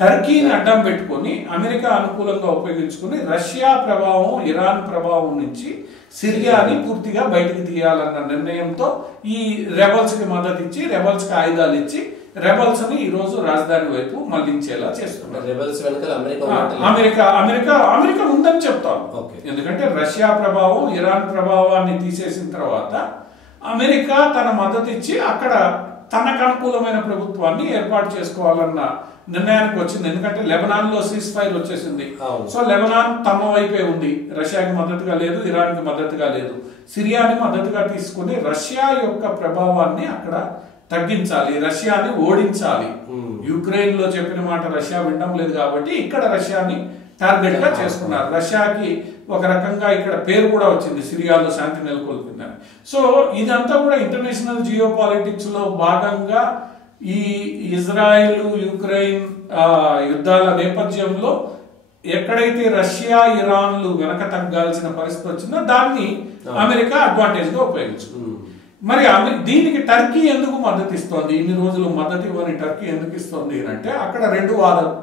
టర్కీని అడ్డం పెట్టుకుని అమెరికా అనుకూలంగా ఉపయోగించుకుని రష్యా ప్రభావం, ఇరాన్ ప్రభావం నుంచి సిరియాని పూర్తిగా బయటికి తీయాలన్న నిర్ణయంతో ఈ రెబల్స్ కి మద్దతు ఇచ్చి, రెబల్స్ కి ఆయుధాలు ఇచ్చి రెబల్స్ ని ఈ రోజు రాజధాని వైపు మళ్లించేలా చేస్తున్నారు. అమెరికా ఉందని చెప్తాం. ఎందుకంటే రష్యా ప్రభావం, ఇరాన్ ప్రభావాన్ని తీసేసిన తర్వాత అమెరికా తన మద్దతు ఇచ్చి అక్కడ తనకు అనుకూలమైన ప్రభుత్వాన్ని ఏర్పాటు చేసుకోవాలన్న నిర్ణయానికి వచ్చింది. ఎందుకంటే లెబనాన్ లో సీజ్ ఫైర్ వచ్చేసింది. సో లెబనాన్ తమ వైపే ఉంది, రష్యాకి మద్దతుగా లేదు, ఇరాన్ కి మద్దతుగా లేదు. సిరియాని మద్దతుగా తీసుకుని రష్యా యొక్క ప్రభావాన్ని అక్కడ తగ్గించాలి, రష్యాని ఓడించాలి. యుక్రెయిన్ లో చెప్పిన మాట రష్యా వినడం లేదు కాబట్టి ఇక్కడ రష్యాని టార్గెట్ గా చేసుకున్నారు. రష్యాకి ఒక రకంగా ఇక్కడ పేరు కూడా వచ్చింది, సిరియాలో శాంతి నెలకొల్పిందని. సో ఇదంతా కూడా ఇంటర్నేషనల్ జియో పాలిటిక్స్ లో భాగంగా ఈ ఇజ్రాయెల్ యుక్రెయిన్ యుద్ధాల నేపథ్యంలో ఎక్కడైతే రష్యా ఇరాన్లు వెనక తగ్గాల్సిన పరిస్థితి వచ్చిందో దాన్ని అమెరికా అడ్వాంటేజ్ గా ఉపయోగించుకుంది. మరి దీనికి టర్కీ ఎందుకు మద్దతు ఇస్తోంది? ఇన్ని రోజులు మద్దతు ఇవ్వని టర్కీ ఎందుకు ఇస్తోంది అంటే అక్కడ రెండు వాదనలు.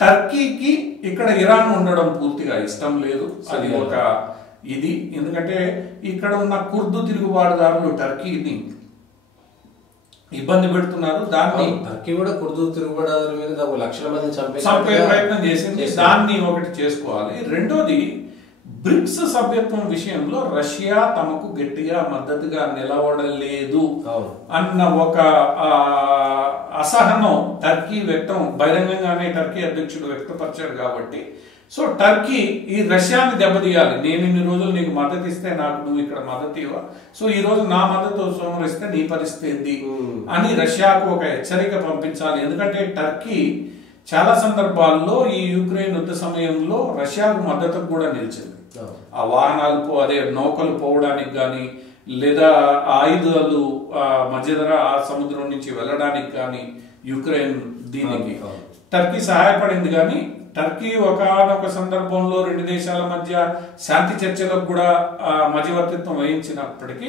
టర్కీకి ఇక్కడ ఇరాన్ ఉండడం పూర్తిగా ఇష్టం లేదు, అది ఒక ఇది. ఎందుకంటే ఇక్కడ ఉన్న కుర్దు తిరుగుబాటుదారులు టర్కీని ఇబ్బంది పెడుతున్నారు. దాన్ని టర్కీ కూడా కుర్దు తిరుగుబాటుదారుల మీద లక్షల మంది చంపే ప్రయత్నం చేసింది. దాన్ని ఒకటి చేసుకోవాలి. రెండోది, బ్రిక్స్ సభ్యత్వం విషయంలో రష్యా తమకు గట్టిగా మద్దతుగా నిలవడలేదు అన్న ఒక అసహనం టర్కీ బహిరంగంగానే టర్కీ అధ్యక్షుడు వ్యక్తపరిచారు. కాబట్టి సో టర్కీ ఈ రష్యాని దెబ్బతీయాలి. నేను ఇన్ని రోజులు నీకు మద్దతు ఇస్తే నాకు నువ్వు ఇక్కడ మద్దతు ఇవ్వ, సో ఈ రోజు నా మద్దతు సోమరిస్తే నీ పరిస్థితి ఏంది అని రష్యాకు ఒక హెచ్చరిక పంపించాలి. ఎందుకంటే టర్కీ చాలా సందర్భాల్లో ఈ యుక్రెయిన్ యుద్ధ సమయంలో రష్యాకు మద్దతు కూడా నిలిచింది. ఆ వాహనాలు అదే నౌకలు పోవడానికి కానీ, లేదా ఆయుధాలు మధ్యధరా ఆ సముద్రం నుంచి వెళ్ళడానికి కానీ యుక్రెయిన్ దీనికి టర్కీ సహాయపడింది. కానీ టర్కీ ఒకనొక సందర్భంలో రెండు దేశాల మధ్య శాంతి చర్చలకు కూడా మధ్యవర్తిత్వం వహించినప్పటికీ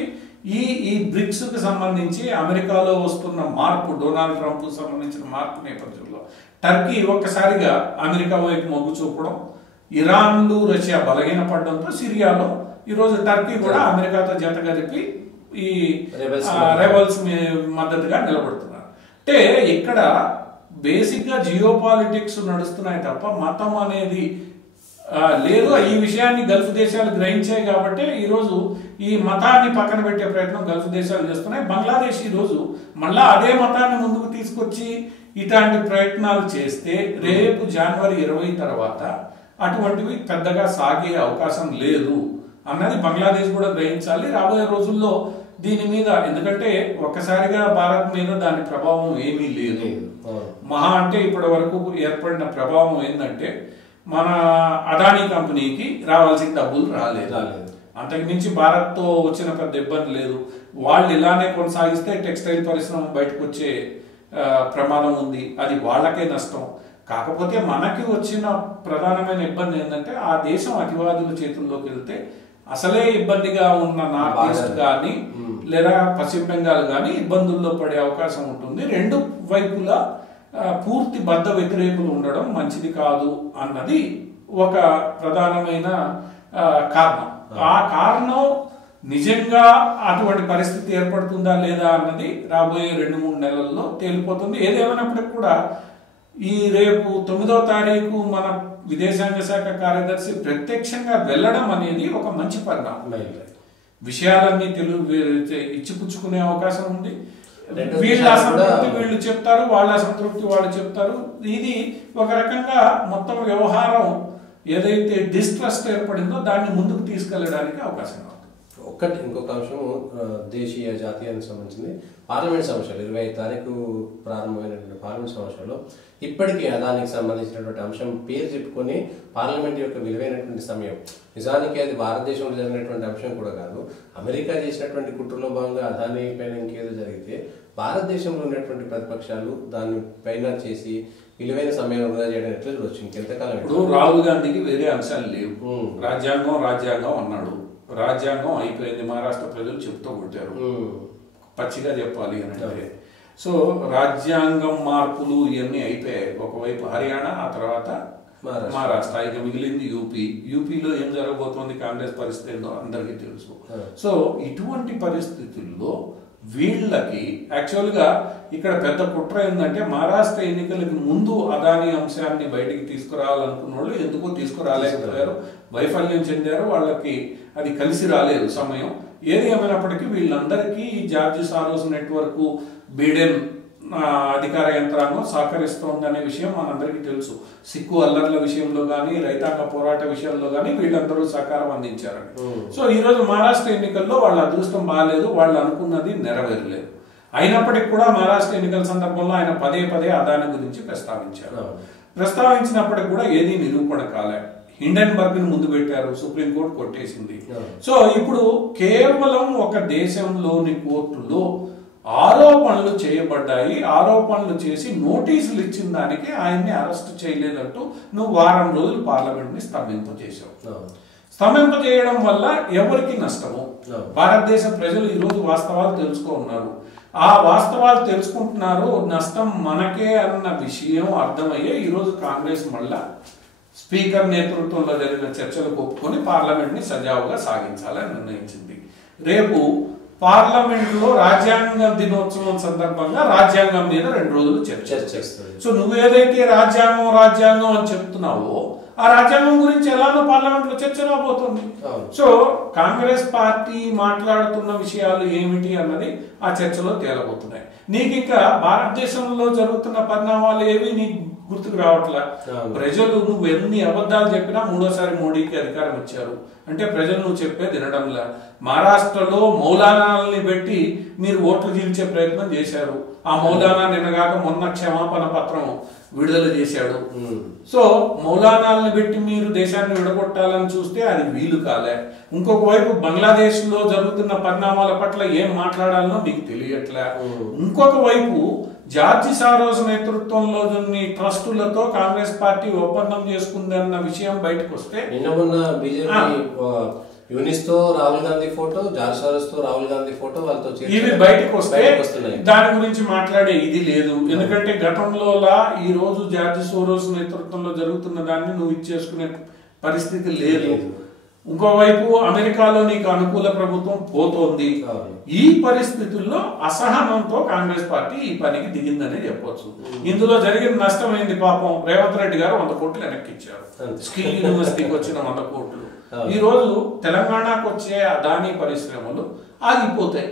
ఈ బ్రిక్స్ కు సంబంధించి అమెరికాలో వస్తున్న మార్పు, డొనాల్డ్ ట్రంప్ సంబంధించిన మార్పు నేపథ్యంలో టర్కీ ఒక్కసారిగా అమెరికా వైపు మొగ్గు చూపడం, ఇరాన్లు రష్యా బలహీనపడడంతో సిరియాలో ఈరోజు టర్కీ కూడా అమెరికాతో జత కలిపి ఈ రెబల్స్ మద్దతుగా నిలబడుతున్నారు. అంటే ఇక్కడ బేసిక్ గా జియో పాలిటిక్స్ నడుస్తున్నాయి తప్ప మతం అనేది లేదు. ఈ విషయాన్ని గల్ఫ్ దేశాలు గ్రహించాయి కాబట్టి ఈరోజు ఈ మతాన్ని పక్కన పెట్టే ప్రయత్నం గల్ఫ్ దేశాలు చేస్తున్నాయి. బంగ్లాదేశ్ ఈరోజు మళ్ళా అదే మతాన్ని ముందుకు తీసుకొచ్చి ఇట్లాంటి ప్రయత్నాలు చేస్తే రేపు జనవరి 20 తర్వాత అటువంటివి పెద్దగా సాగే అవకాశం లేదు అన్నది బంగ్లాదేశ్ కూడా గ్రహించాలి. రాబోయే రోజుల్లో దీని మీద, ఎందుకంటే ఒక్కసారిగా భారత్ మీద దాని ప్రభావం ఏమీ లేదు. మహా అంటే ఇప్పటి వరకు ఏర్పడిన ప్రభావం ఏంటంటే మన అదానీ కంపెనీకి రావాల్సిన డబ్బులు రాలేదు. అంతకు మించి భారత్ తో వచ్చిన పెద్ద ఇబ్బంది లేదు. వాళ్ళు ఇలానే కొనసాగిస్తే టెక్స్టైల్ పరిశ్రమ బయటకు వచ్చే ప్రమాదం ఉంది, అది వాళ్ళకే నష్టం. కాకపోతే మనకి వచ్చిన ప్రధానమైన ఇబ్బంది ఏంటంటే ఆ దేశం అతివాదుల చేతుల్లోకి వెళ్తే అసలే ఇబ్బందిగా ఉన్న నార్త్ ఈస్ట్ కానీ లేదా పశ్చిమ బెంగాల్ కానీ ఇబ్బందుల్లో పడే అవకాశం ఉంటుంది. రెండు వైపులా పూర్తి బద్ధ వ్యతిరేకులు ఉండడం మంచిది కాదు అన్నది ఒక ప్రధానమైన కారణం. ఆ కారణం నిజంగా అటువంటి పరిస్థితి ఏర్పడుతుందా లేదా అన్నది రాబోయే 2-3 నెలల్లో తేలిపోతుంది. ఏదేమైనప్పటికీ కూడా ఈ రేపు 9వ తారీఖు మన విదేశాంగ శాఖ కార్యదర్శి ప్రత్యక్షంగా వెళ్ళడం అనేది ఒక మంచి పరిణామం. విషయాలన్నీ ఇచ్చిపుచ్చుకునే అవకాశం ఉంది. వీళ్ళ అసంతృప్తి వీళ్ళు చెప్తారు, వాళ్ళ అసంతృప్తి వాళ్ళు చెప్తారు. ఇది ఒక రకంగా మొత్తం వ్యవహారం ఏదైతే డిస్ట్రస్ట్ ఏర్పడిందో దాన్ని ముందుకు తీసుకెళ్లడానికి అవకాశం ఉంది. ఇంకొక అంశం దేశీయ జాతీయానికి సంబంధించింది పార్లమెంట్ సమస్యలు. 25 తారీఖు ప్రారంభమైనటువంటి పార్లమెంట్ సమస్యలో ఇప్పటికీ దానికి సంబంధించినటువంటి అంశం పేరు చెప్పుకొని పార్లమెంట్ యొక్క విలువైనటువంటి సమయం, నిజానికి అది భారతదేశంలో జరిగినటువంటి అంశం కూడా కాదు, అమెరికా చేసినటువంటి కుట్రలో భాగంగా అదాని పైన ఇంకేదో జరిగితే భారతదేశంలో ఉన్నటువంటి ప్రతిపక్షాలు దాన్ని పైన చేసి విలువైన సమయం వృధా చేయడం ఎట్లా చూడొచ్చు? ఇంకెంతకాలం? ఇప్పుడు రాహుల్ గాంధీకి వేరే అంశాలు లేవు. రాజ్యాంగం అన్నాడు, రాజ్యాంగం అయిపోయింది. మహారాష్ట్ర ప్రజలు చెప్తూ కొట్టారు, పచ్చిగా చెప్పాలి అని అంటే. సో రాజ్యాంగం మార్పులు ఇవన్నీ అయిపోయాయి. ఒకవైపు హర్యానా, ఆ తర్వాత మహారాష్ట్ర, ఇక మిగిలింది యూపీలో ఏం జరగబోతోంది, కాంగ్రెస్ పరిస్థితి ఏందో అందరికీ తెలుసు. సో ఇటువంటి పరిస్థితుల్లో వీళ్ళకి యాక్చువల్గా ఇక్కడ పెద్ద కుట్ర ఏంటంటే మహారాష్ట్ర ఎన్నికలకు ముందు అదాని అంశాన్ని బయటికి తీసుకురావాలనుకున్న వాళ్ళు ఎందుకో తీసుకురాలేకపోయారు, వైఫల్యం చెందారు. వాళ్ళకి అది కలిసి రాలేదు సమయం. ఏది ఏమైనప్పటికీ వీళ్ళందరికీ జార్జ్ సారోస్ నెట్వర్క్, బైడెన్ అధికార యంత్రాంగం సహకరిస్తోందనే విషయం మనందరికీ తెలుసు. సిక్కు అల్లర్ల విషయంలో కానీ, రైతాంగ పోరాట విషయంలో కానీ వీళ్ళందరూ సహకారం అందించారని. సో ఈరోజు మహారాష్ట్ర ఎన్నికల్లో వాళ్ళ అదృష్టం బాగాలేదు, వాళ్ళు అనుకున్నది నెరవేరలేదు. అయినప్పటికీ కూడా మహారాష్ట్ర ఎన్నికల సందర్భంలో ఆయన పదే అదాని గురించి ప్రస్తావించారు. ప్రస్తావించినప్పటికి కూడా ఏది నిరూపణ కాలే. హిండెన్బర్గ్ ని ముందు పెట్టారు, సుప్రీంకోర్టు కొట్టేసింది. సో ఇప్పుడు కేవలం ఒక దేశంలోని కోర్టులో ఆరోపణలు చేయబడ్డాయి, ఆరోపణలు చేసి నోటీసులు ఇచ్చిన దానికి ఆయన్ని అరెస్ట్ చేయలేదంటూ నువ్వు వారం రోజులు పార్లమెంట్ ని స్తంభింపజేశావు. స్తంభింపజేయడం వల్ల ఎవరికి నష్టము? భారతదేశ ప్రజలు ఈరోజు వాస్తవాలు తెలుసుకున్నారు. ఆ వాస్తవాలు తెలుసుకుంటున్నారు, నష్టం మనకే అన్న విషయం అర్థమయ్యే ఈరోజు కాంగ్రెస్ మళ్ళా స్పీకర్ నేతృత్వంలో జరిగిన చర్చలకు ఒప్పుకొని పార్లమెంట్ ని సజావుగా సాగించాలని నిర్ణయించింది. రేపు పార్లమెంట్ లో రాజ్యాంగ దినోత్సవం సందర్భంగా రాజ్యాంగం మీద 2 రోజులు చర్చ చేస్తుంది. సో నువ్వు ఏదైతే రాజ్యాంగం అని చెప్తున్నావో ఆ రాజ్యాంగం గురించి ఎలానో పార్లమెంట్ లో చర్చ రాబోతుంది. సో కాంగ్రెస్ పార్టీ మాట్లాడుతున్న విషయాలు ఏమిటి అన్నది ఆ చర్చలో తేలబోతున్నాయి. నీకు ఇంకా భారతదేశంలో జరుగుతున్న పరిణామాలు ఏవి నీకు గుర్తుకు రావట్లా. ప్రజలు నువ్వు ఎన్ని అబద్ధాలు చెప్పినా 3వ మోడీకి అధికారం ఇచ్చారు అంటే ప్రజలు నువ్వు చెప్పేది వినడంలా. మహారాష్ట్రలో మౌలానాల్ని పెట్టి మీరు ఓట్లు చీల్చే ప్రయత్నం చేశారు. ఆ మౌలానా నిన్నగాక మొన్న క్షమాపణ పత్రం విడుదల చేశాడు. సో మౌలానాల్ని పెట్టి మీరు దేశాన్ని విడగొట్టాలని చూస్తే అది వీలు కాలే. ఇంకొక వైపు బంగ్లాదేశ్ లో జరుగుతున్న పరిణామాల పట్ల ఏం మాట్లాడాలనో నీకు తెలియట్లే. ఇంకొక వైపు జార్జ్ సారోస్ నేతృత్వంలో ట్రస్టులతో కాంగ్రెస్ పార్టీ ఒప్పందం చేసుకుందన్న విషయం బయటకు వస్తే యూనిస్తో Rahul Gandhi photo, George Soros తో రాహుల్ గాంధీ ఫోటో వాళ్ళతో ఇవి బయటకు వస్తే దాని గురించి మాట్లాడే ఇది లేదు. ఎందుకంటే గతంలో ఈ రోజు జార్జ్ సోరోస్ నేతృత్వంలో జరుగుతున్న దాన్ని నువ్వు ఇచ్చేసుకునే పరిస్థితి లేదు. ఇంకోవైపు అమెరికాలో నీకు అనుకూల ప్రభుత్వం పోతోంది. ఈ పరిస్థితుల్లో అసహనంతో కాంగ్రెస్ పార్టీ ఈ పనికి దిగిందనే చెప్పొచ్చు. ఇందులో జరిగిన నష్టం ఏంది? పాపం రేవంత్ రెడ్డి గారు 100 కోట్లు వెనక్కి ఇచ్చారు. స్కిల్ యూనివర్సిటీకి వచ్చిన 100 కోట్లు ఈ రోజు తెలంగాణకు వచ్చే అదానీ పరిశ్రమలు ఆగిపోతాయి.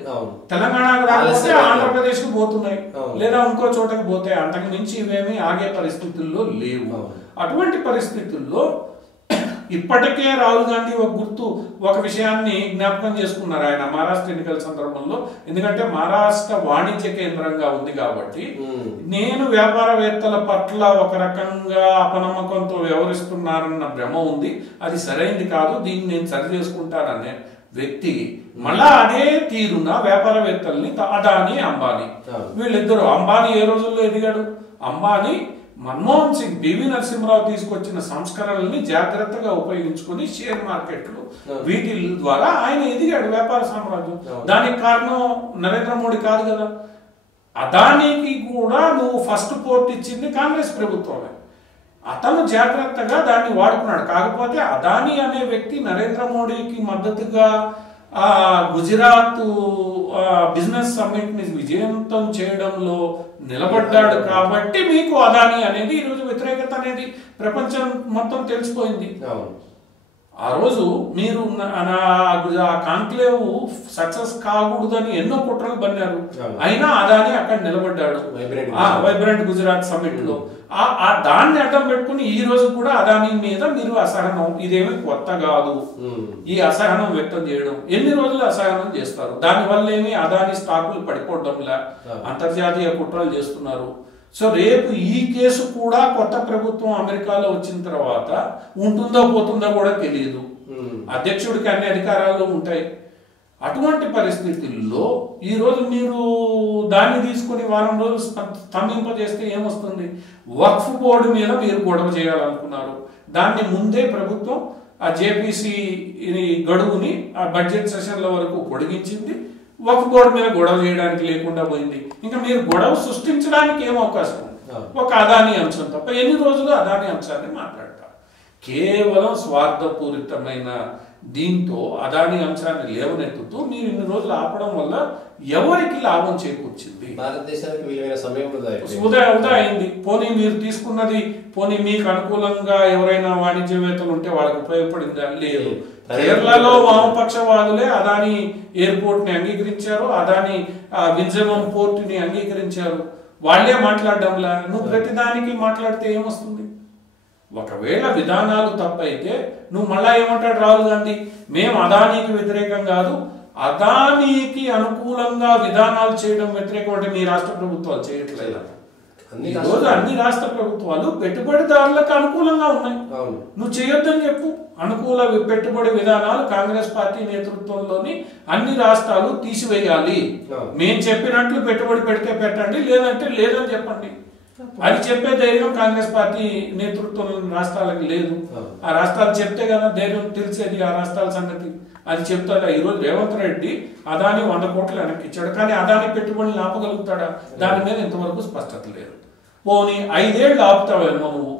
తెలంగాణకు రాకపోతే ఆంధ్రప్రదేశ్ కు పోతున్నాయి, లేదా ఇంకో చోటకు పోతాయి. అంతకు మించి ఇవేమీ ఆగే పరిస్థితుల్లో లేవు. అటువంటి పరిస్థితుల్లో ఇప్పటికే రాహుల్ గాంధీ ఒక విషయాన్ని జ్ఞాపకం చేసుకున్నారు ఆయన మహారాష్ట్ర ఎన్నికల సందర్భంలో. ఎందుకంటే మహారాష్ట్ర వాణిజ్య కేంద్రంగా ఉంది కాబట్టి నేను వ్యాపారవేత్తల పట్ల ఒక రకంగా అపనమ్మకంతో వ్యవహరిస్తున్నారన్న భ్రమ ఉంది, అది సరైనది కాదు, దీన్ని నేను సరి చేసుకుంటాననే వ్యక్తి మళ్ళా అదే తీరున వ్యాపారవేత్తల్ని అదానీ, అంబానీ వీళ్ళిద్దరు. అంబానీ ఏ రోజుల్లో ఎదిగాడు? అంబానీ మన్మోహన్ సింగ్, బివి నరసింహరావు తీసుకొచ్చిన సంస్కరణల్ని జాగ్రత్తగా ఉపయోగించుకుని షేర్ మార్కెట్లు వీటి ద్వారా ఆయన ఎదిగాడు వ్యాపార సామ్రాజ్యం. దానికి కారణం నరేంద్ర మోడీ కాదు కదా. అదానీకి కూడా నువ్వు ఫస్ట్ పోర్ట్ ఇచ్చింది కాంగ్రెస్ ప్రభుత్వమే. అతను జాగ్రత్తగా దాన్ని వాడుకున్నాడు. కాకపోతే అదానీ అనే వ్యక్తి నరేంద్ర మోడీకి మద్దతుగా గుజరాత్ బిజినెస్ సమ్మిట్ ని విజయవంతం చేయడంలో నిలబడ్డాడు కాబట్టి మీకు అదాని అనేది ఈరోజు వ్యతిరేకత అనేది ప్రపంచం మొత్తం తెలిసిపోయింది. ఆ రోజు మీరు కాంక్లేవ్ సక్సెస్ కాకూడదని ఎన్నో కుట్రలు పన్నారు, అయినా అదాని అక్కడ నిలబడ్డాడు వైబ్రెంట్ గుజరాత్ సమ్మిట్ లో. దాన్ని అడ్డం పెట్టుకుని ఈ రోజు కూడా అదాని మీద మీరు అసహనం, ఇదేమీ కొత్త కాదు ఈ అసహనం వ్యక్తం చేయడం. ఎన్ని రోజులు అసహనం చేస్తారు? దానివల్ల ఏమి అదాని స్టాకులు పడిపోవడంలా అంతర్జాతీయ కుట్రలు చేస్తున్నారు. సో రేపు ఈ కేసు కూడా కొత్త ప్రభుత్వం అమెరికాలో వచ్చిన తర్వాత ఉంటుందో పోతుందో కూడా తెలియదు. అధ్యక్షుడికి అన్ని అధికారాలు ఉంటాయి. అటువంటి పరిస్థితుల్లో ఈ రోజు మీరు దాన్ని తీసుకుని వారం రోజులు స్తంభింపజేస్తే ఏమొస్తుంది? వక్ఫ్ బోర్డు మీద మీరు గొడవ చేయాలనుకున్నారు. దాన్ని ముందే ప్రభుత్వం ఆ జేపీసీ గడువుని ఆ బడ్జెట్ సెషన్ల వరకు పొడిగించింది. వక్ఫ్ బోర్డు మీద గొడవ చేయడానికి లేకుండా పోయింది. ఇంకా మీరు గొడవ సృష్టించడానికి ఏం అవకాశం ఉంది? ఒక అదాని అంశం తప్ప ఎన్ని రోజులు అదాని అంశాన్ని మాట్లాడతారు? కేవలం స్వార్థపూరితమైన దీంతో అదాని అంశాన్ని లేవనెత్తుతూ మీరు ఇన్ని రోజులు ఆపడం వల్ల ఎవరికి లాభం చేకూర్చింది? భారతదేశానికి విలువైన సమయం వృధా అయింది. పోనీ మీరు తీసుకున్నది, పోనీ మీకు అనుకూలంగా ఎవరైనా వాణిజ్యవేత్తలు ఉంటే వాళ్ళకి ఉపయోగపడిందా? లేదు. కేరళలో వామపక్షవాదులే అదాని ఎయిర్పోర్ట్ ని అంగీకరించారు, అదాని వింజమం పోర్ట్ ని అంగీకరించారు. వాళ్లే మాట్లాడడంలా. నువ్వు ప్రతిదానికి మాట్లాడితే ఏమొస్తుంది? ఒకవేళ విధానాలు తప్పైతే నువ్వు మళ్ళా ఏమంటాడు రాహుల్ గాంధీ? మేము అదానికి వ్యతిరేకం కాదు, అదానికి అనుకూలంగా విధానాలు చేయడం వ్యతిరేకం. అంటే మీ రాష్ట్ర ప్రభుత్వాలు చేయట్లేదు. ఈరోజు అన్ని రాష్ట్ర ప్రభుత్వాలు పెట్టుబడిదారులకు అనుకూలంగా ఉన్నాయి. నువ్వు చేయొద్దని చెప్పు. అనుకూల పెట్టుబడి విధానాలు కాంగ్రెస్ పార్టీ నేతృత్వంలోని అన్ని రాష్ట్రాలు తీసివేయాలి. మేము చెప్పినట్లు పెట్టుబడి పెడితే పెట్టండి, లేదంటే లేదని చెప్పండి. అది చెప్పే ధైర్యం కాంగ్రెస్ పార్టీ నేతృత్వంలోని రాష్ట్రాలకు లేదు. ఆ రాష్ట్రాలు చెప్తే కదా ధైర్యం తెలిసేది ఆ రాష్ట్రాల సంగతి. అది చెప్తాడా? ఈరోజు రేవంత్ రెడ్డి అదాని 100 కోట్లు వెనక్కి ఇచ్చాడు, కానీ అదాని పెట్టుబడులు ఆపగలుగుతాడా? దాని మీద ఇంతవరకు స్పష్టత లేదు. పోనీ 5 ఏళ్ళు ఆపుతావేమో నువ్వు.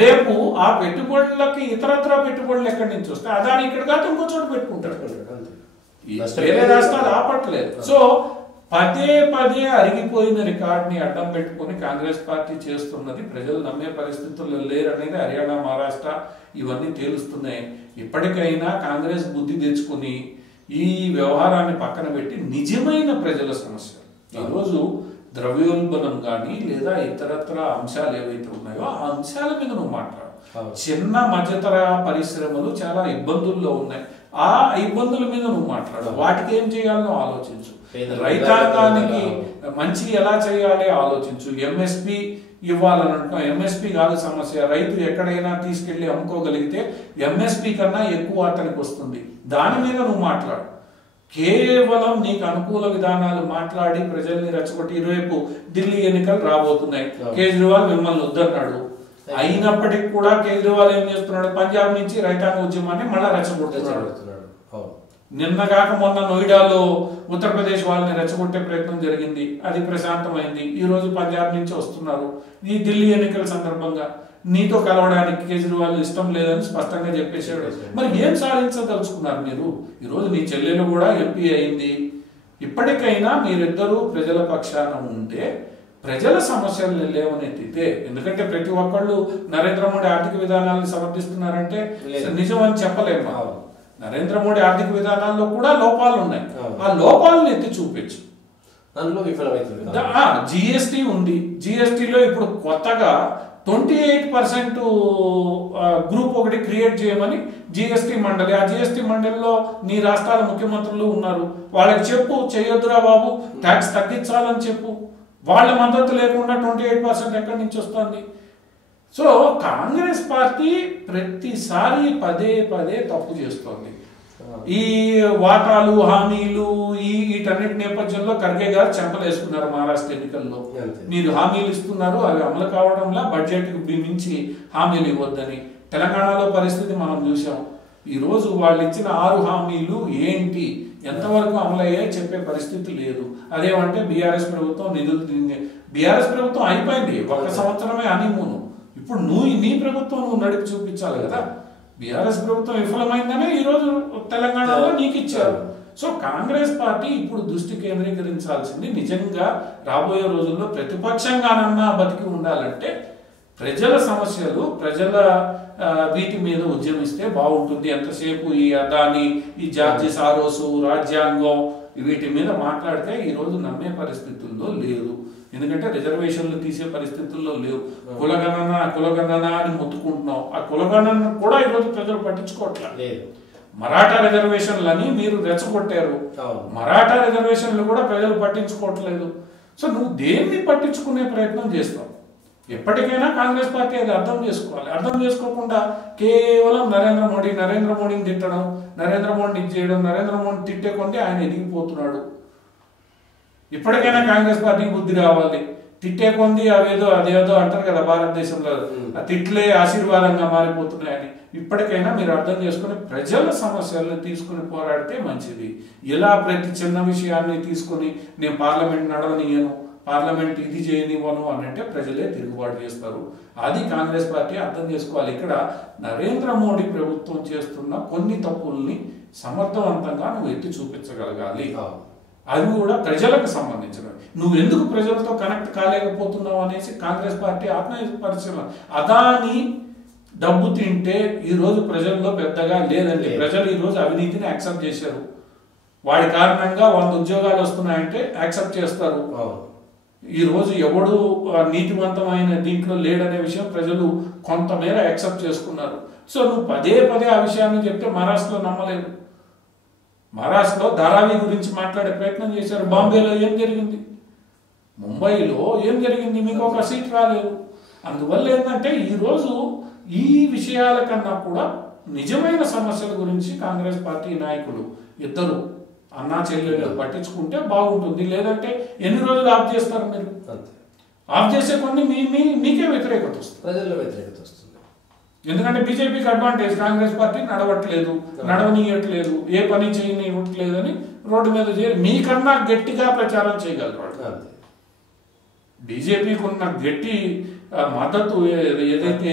రేపు ఆ పెట్టుబడులకి ఇతరత్ర పెట్టుబడులు ఎక్కడి నుంచి వస్తాయి? అదాని ఇక్కడ కాదు ఇంకో చోట పెట్టుకుంటాడు. వేరే రాష్ట్రాలు ఆపట్లేదు. సో పదే పదే అరిగిపోయిన రికార్డుని అడ్డం పెట్టుకుని కాంగ్రెస్ పార్టీ చేస్తున్నది ప్రజలు నమ్మే పరిస్థితుల్లో లేరనేది హర్యానా, మహారాష్ట్ర ఇవన్నీ తేలుస్తున్నాయి. ఇప్పటికైనా కాంగ్రెస్ బుద్ధి తెచ్చుకుని ఈ వ్యవహారాన్ని పక్కన పెట్టి నిజమైన ప్రజల సమస్య, ఈరోజు ద్రవ్యోల్బణం కానీ లేదా ఇతరత్ర అంశాలు ఏవైతే ఉన్నాయో ఆ అంశాల మీద నువ్వు మాట్లాడు. చిన్న మధ్యతర పరిశ్రమలు చాలా ఇబ్బందుల్లో ఉన్నాయి. ఆ ఇబ్బందుల మీద నువ్వు మాట్లాడు. వాటికి ఏం చేయాలో ఆలోచించు. రైతాంగానికి మంచి ఎలా చేయాలి ఆలోచించు. ఎంఎస్పి ఇవ్వాలని అంటున్నాం. ఎంఎస్పి కాదు సమస్య. రైతు ఎక్కడైనా తీసుకెళ్లి అమ్ముకోగలిగితే ఎంఎస్పి కన్నా ఎక్కువ అతనికి వస్తుంది. దాని మీద నువ్వు మాట్లాడు. కేవలం నీకు అనుకూల విధానాలు మాట్లాడి ప్రజల్ని రెచ్చగొట్టి, ఇరువైపు ఢిల్లీ ఎన్నికలు రాబోతున్నాయి. కేజ్రీవాల్ మిమ్మల్ని వద్దన్నాడు. అయినప్పటికీ కూడా కేజ్రీవాల్ ఏం చేస్తున్నాడు? పంజాబ్ నుంచి రైతాంగ ఉద్యమాన్ని మళ్ళా రెచ్చగొడుతున్నాడు. నిన్న కాక మొన్న నోయిడాలో ఉత్తరప్రదేశ్ వాళ్ళని రెచ్చగొట్టే ప్రయత్నం జరిగింది, అది ప్రశాంతమైంది. ఈ రోజు పంజాబ్ నుంచి వస్తున్నారు. ఈ ఢిల్లీ ఎన్నికల సందర్భంగా నీతో కలవడానికి కేజ్రీవాల్ ఇష్టం లేదని స్పష్టంగా చెప్పేశాడు. మరి ఏం సాధించదలుచుకున్నారు మీరు? ఈరోజు నీ చెల్లెలు కూడా ఎంపీ అయింది. ఇప్పటికైనా మీరిద్దరూ ప్రజల పక్షాన ఉంటే ప్రజల సమస్యలు లేవనెత్తితే, ఎందుకంటే ప్రతి ఒక్కళ్ళు నరేంద్ర మోడీ ఆర్థిక విధానాలను సమర్థిస్తున్నారంటే నిజం అని చెప్పలేము. నరేంద్ర మోడీ ఆర్థిక విధానాల్లో కూడా లోపాలు ఉన్నాయి. ఆ లోపాలను ఎత్తి చూపించు. దానిలో విఫలమైతుంది. జిఎస్టీ ఉంది. జిఎస్టీలో ఇప్పుడు కొత్తగా 28% గ్రూప్ ఒకటి క్రియేట్ చేయమని జిఎస్టీ మండలి, ఆ జిఎస్టీ మండలిలో నీ రాష్ట్రాల ముఖ్యమంత్రులు ఉన్నారు. వాళ్ళకి చెప్పు, చేయొద్దురా బాబు, ట్యాక్స్ తగ్గించాలని చెప్పు. వాళ్ళ మద్దతు లేకుండా 28% ఎక్కడి నుంచి వస్తుంది? సో కాంగ్రెస్ పార్టీ ప్రతిసారి పదే పదే తప్పు చేస్తోంది. ఈ వాటాలు, హామీలు, వీటన్నిటి నేపథ్యంలో ఖర్గే గారు చెంపలేసుకున్నారు మహారాష్ట్ర ఎన్నికల్లో. మీరు హామీలు ఇస్తున్నారు, అవి అమలు కావడంలా బడ్జెట్కి మించి హామీలు ఇవ్వద్దని. తెలంగాణలో పరిస్థితి మనం చూసాం. ఈరోజు వాళ్ళు ఇచ్చిన 6 హామీలు ఏంటి, ఎంతవరకు అమలయ్యాయి చెప్పే పరిస్థితి లేదు. అదేమంటే బీఆర్ఎస్ ప్రభుత్వం నిధులు, బీఆర్ఎస్ ప్రభుత్వం అయిపోయింది, 1 సంవత్సరమే హనీమూను. ఇప్పుడు నీ ప్రభుత్వం నువ్వు నడిపి చూపించాలి కదా. బీఆర్ఎస్ ప్రభుత్వం విఫలమైందనే ఈరోజు తెలంగాణలో నీకు ఇచ్చారు. సో కాంగ్రెస్ పార్టీ ఇప్పుడు దృష్టి కేంద్రీకరించాల్సింది నిజంగా రాబోయే రోజుల్లో ప్రతిపక్షంగానన్నా బతికి ఉండాలంటే ప్రజల సమస్యలు, ప్రజల వీటి మీద ఉద్యమిస్తే బాగుంటుంది. ఎంతసేపు ఈ అదాని, ఈ జార్జి సారోసు, రాజ్యాంగం వీటి మీద మాట్లాడితే ఈరోజు నమ్మే పరిస్థితుల్లో లేదు. ఎందుకంటే రిజర్వేషన్లు తీసే పరిస్థితుల్లో లేవు. కులగణన అని మొత్తుకుంటున్నాం. ఆ కులగణన కూడా ఈరోజు ప్రజలు పట్టించుకోవట్లేదు. మరాఠా రిజర్వేషన్లని మీరు రెచ్చగొట్టారు. మరాఠా రిజర్వేషన్లు కూడా ప్రజలు పట్టించుకోవట్లేదు. సో నువ్వు దేన్ని పట్టించుకునే ప్రయత్నం చేస్తావు? ఎప్పటికైనా కాంగ్రెస్ పార్టీ అది అర్థం చేసుకోవాలి. అర్థం చేసుకోకుండా కేవలం నరేంద్ర మోడీని తిట్టడం, నరేంద్ర మోడీని చేయడం, నరేంద్ర మోడీ తిట్టే కొంది ఆయన ఎదిగిపోతున్నాడు. ఇప్పటికైనా కాంగ్రెస్ పార్టీకి బుద్ధి రావాలి. తిట్టే కొంది అదేదో అంటారు కదా భారతదేశంలో, ఆ తిట్లే ఆశీర్వాదంగా మారిపోతున్నాయని. ఇప్పటికైనా మీరు అర్థం చేసుకుని ప్రజల సమస్యలను తీసుకుని పోరాడితే మంచిది. ఇలా ప్రతి చిన్న విషయాన్ని తీసుకుని నేను పార్లమెంట్ నడవనియను, పార్లమెంట్ ఇది చేయనివ్వను అని అంటే ప్రజలే తిరుగుబాటు చేస్తారు. అది కాంగ్రెస్ పార్టీ అర్థం చేసుకోవాలి. ఇక్కడ నరేంద్ర మోడీ ప్రభుత్వం చేస్తున్న కొన్ని తప్పుల్ని సమర్థవంతంగా నువ్వు ఎత్తి చూపించగలగాలి. అది కూడా ప్రజలకు సంబంధించినవి. నువ్వు ఎందుకు ప్రజలతో కనెక్ట్ కాలేకపోతున్నావు అనేసి కాంగ్రెస్ పార్టీ ఆత్మ పరిశీలన. అదాని డబ్బు తింటే ఈరోజు ప్రజల్లో పెద్దగా లేదండి. ప్రజలు ఈరోజు అవినీతిని యాక్సెప్ట్ చేశారు. వాడి కారణంగా 100 ఉద్యోగాలు వస్తున్నాయంటే యాక్సెప్ట్ చేస్తారు. ఈ రోజు ఎవడు నీతివంతమైన దీంట్లో లేడనే విషయం ప్రజలు కొంతమేర యాక్సెప్ట్ చేసుకున్నారు. సో నువ్వు పదే ఆ విషయాన్ని చెప్తే మహారాష్ట్రలో నమ్మలేదు. మహారాష్ట్రలో ధారావి గురించి మాట్లాడే ప్రయత్నం చేశారు. బాంబేలో ఏం జరిగింది, ముంబైలో ఏం జరిగింది, మీకు ఒక సీట్ రాలేదు. అందువల్ల ఏంటంటే ఈరోజు ఈ విషయాల కన్నా కూడా నిజమైన సమస్యల గురించి కాంగ్రెస్ పార్టీ నాయకులు ఇద్దరు అన్నా చెల్లెలు పట్టించుకుంటే బాగుంటుంది. లేదంటే ఎన్ని రోజులు ఆఫ్ చేస్తారు మీరు? ఆఫ్ చేసే కొన్ని మీకే వ్యతిరేకత వస్తుంది, ప్రజల్లో వ్యతిరేకత వస్తుంది. ఎందుకంటే బీజేపీకి అడ్వాంటేజ్, కాంగ్రెస్ పార్టీ నడవట్లేదు, నడవనీయట్లేదు, ఏ పని చేయనివ్వట్లేదు అని రోడ్డు మీద చేరి మీకన్నా గట్టిగా ప్రచారం చేయగలరు వాళ్ళు. బీజేపీకి ఉన్న గట్టి మద్దతు ఏదైతే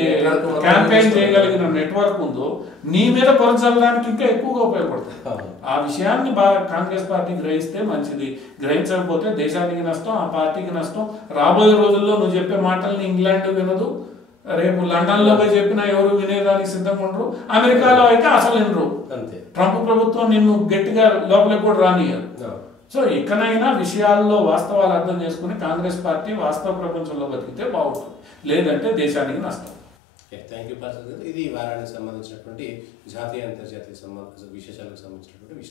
క్యాంపెయిన్ చేయగలిగిన నెట్వర్క్ ఉందో నీ మీద పొరచల్లడానికి ఇంకా ఎక్కువగా ఉపయోగపడుతుంది. ఆ విషయాన్ని బాగా కాంగ్రెస్ పార్టీ గ్రహిస్తే మంచిది. గ్రహించకపోతే దేశానికి నష్టం, ఆ పార్టీకి నష్టం. రాబోయే రోజుల్లో నువ్వు చెప్పే మాటల్ని ఇంగ్లాండ్ వినదు, రేపు లండన్ లో పోయి చెప్పినా ఎవరు వినేదానికి సిద్ధంగా ఉండరు. అమెరికాలో అయితే అసలు వినరు. ట్రంప్ ప్రభుత్వం నిన్ను గట్టిగా లోపలికి కూడా రానియరు. సో ఇకనైనా విషయాల్లో వాస్తవాలు అర్థం చేసుకుని కాంగ్రెస్ పార్టీ వాస్తవ ప్రపంచంలో బతికితే బాగుంటుంది. లేదంటే దేశానికి నష్టం. Thank you. ఇది వారానికి సంబంధించినటువంటి జాతీయ అంతర్జాతీయ విశేషాలకు సంబంధించినటువంటి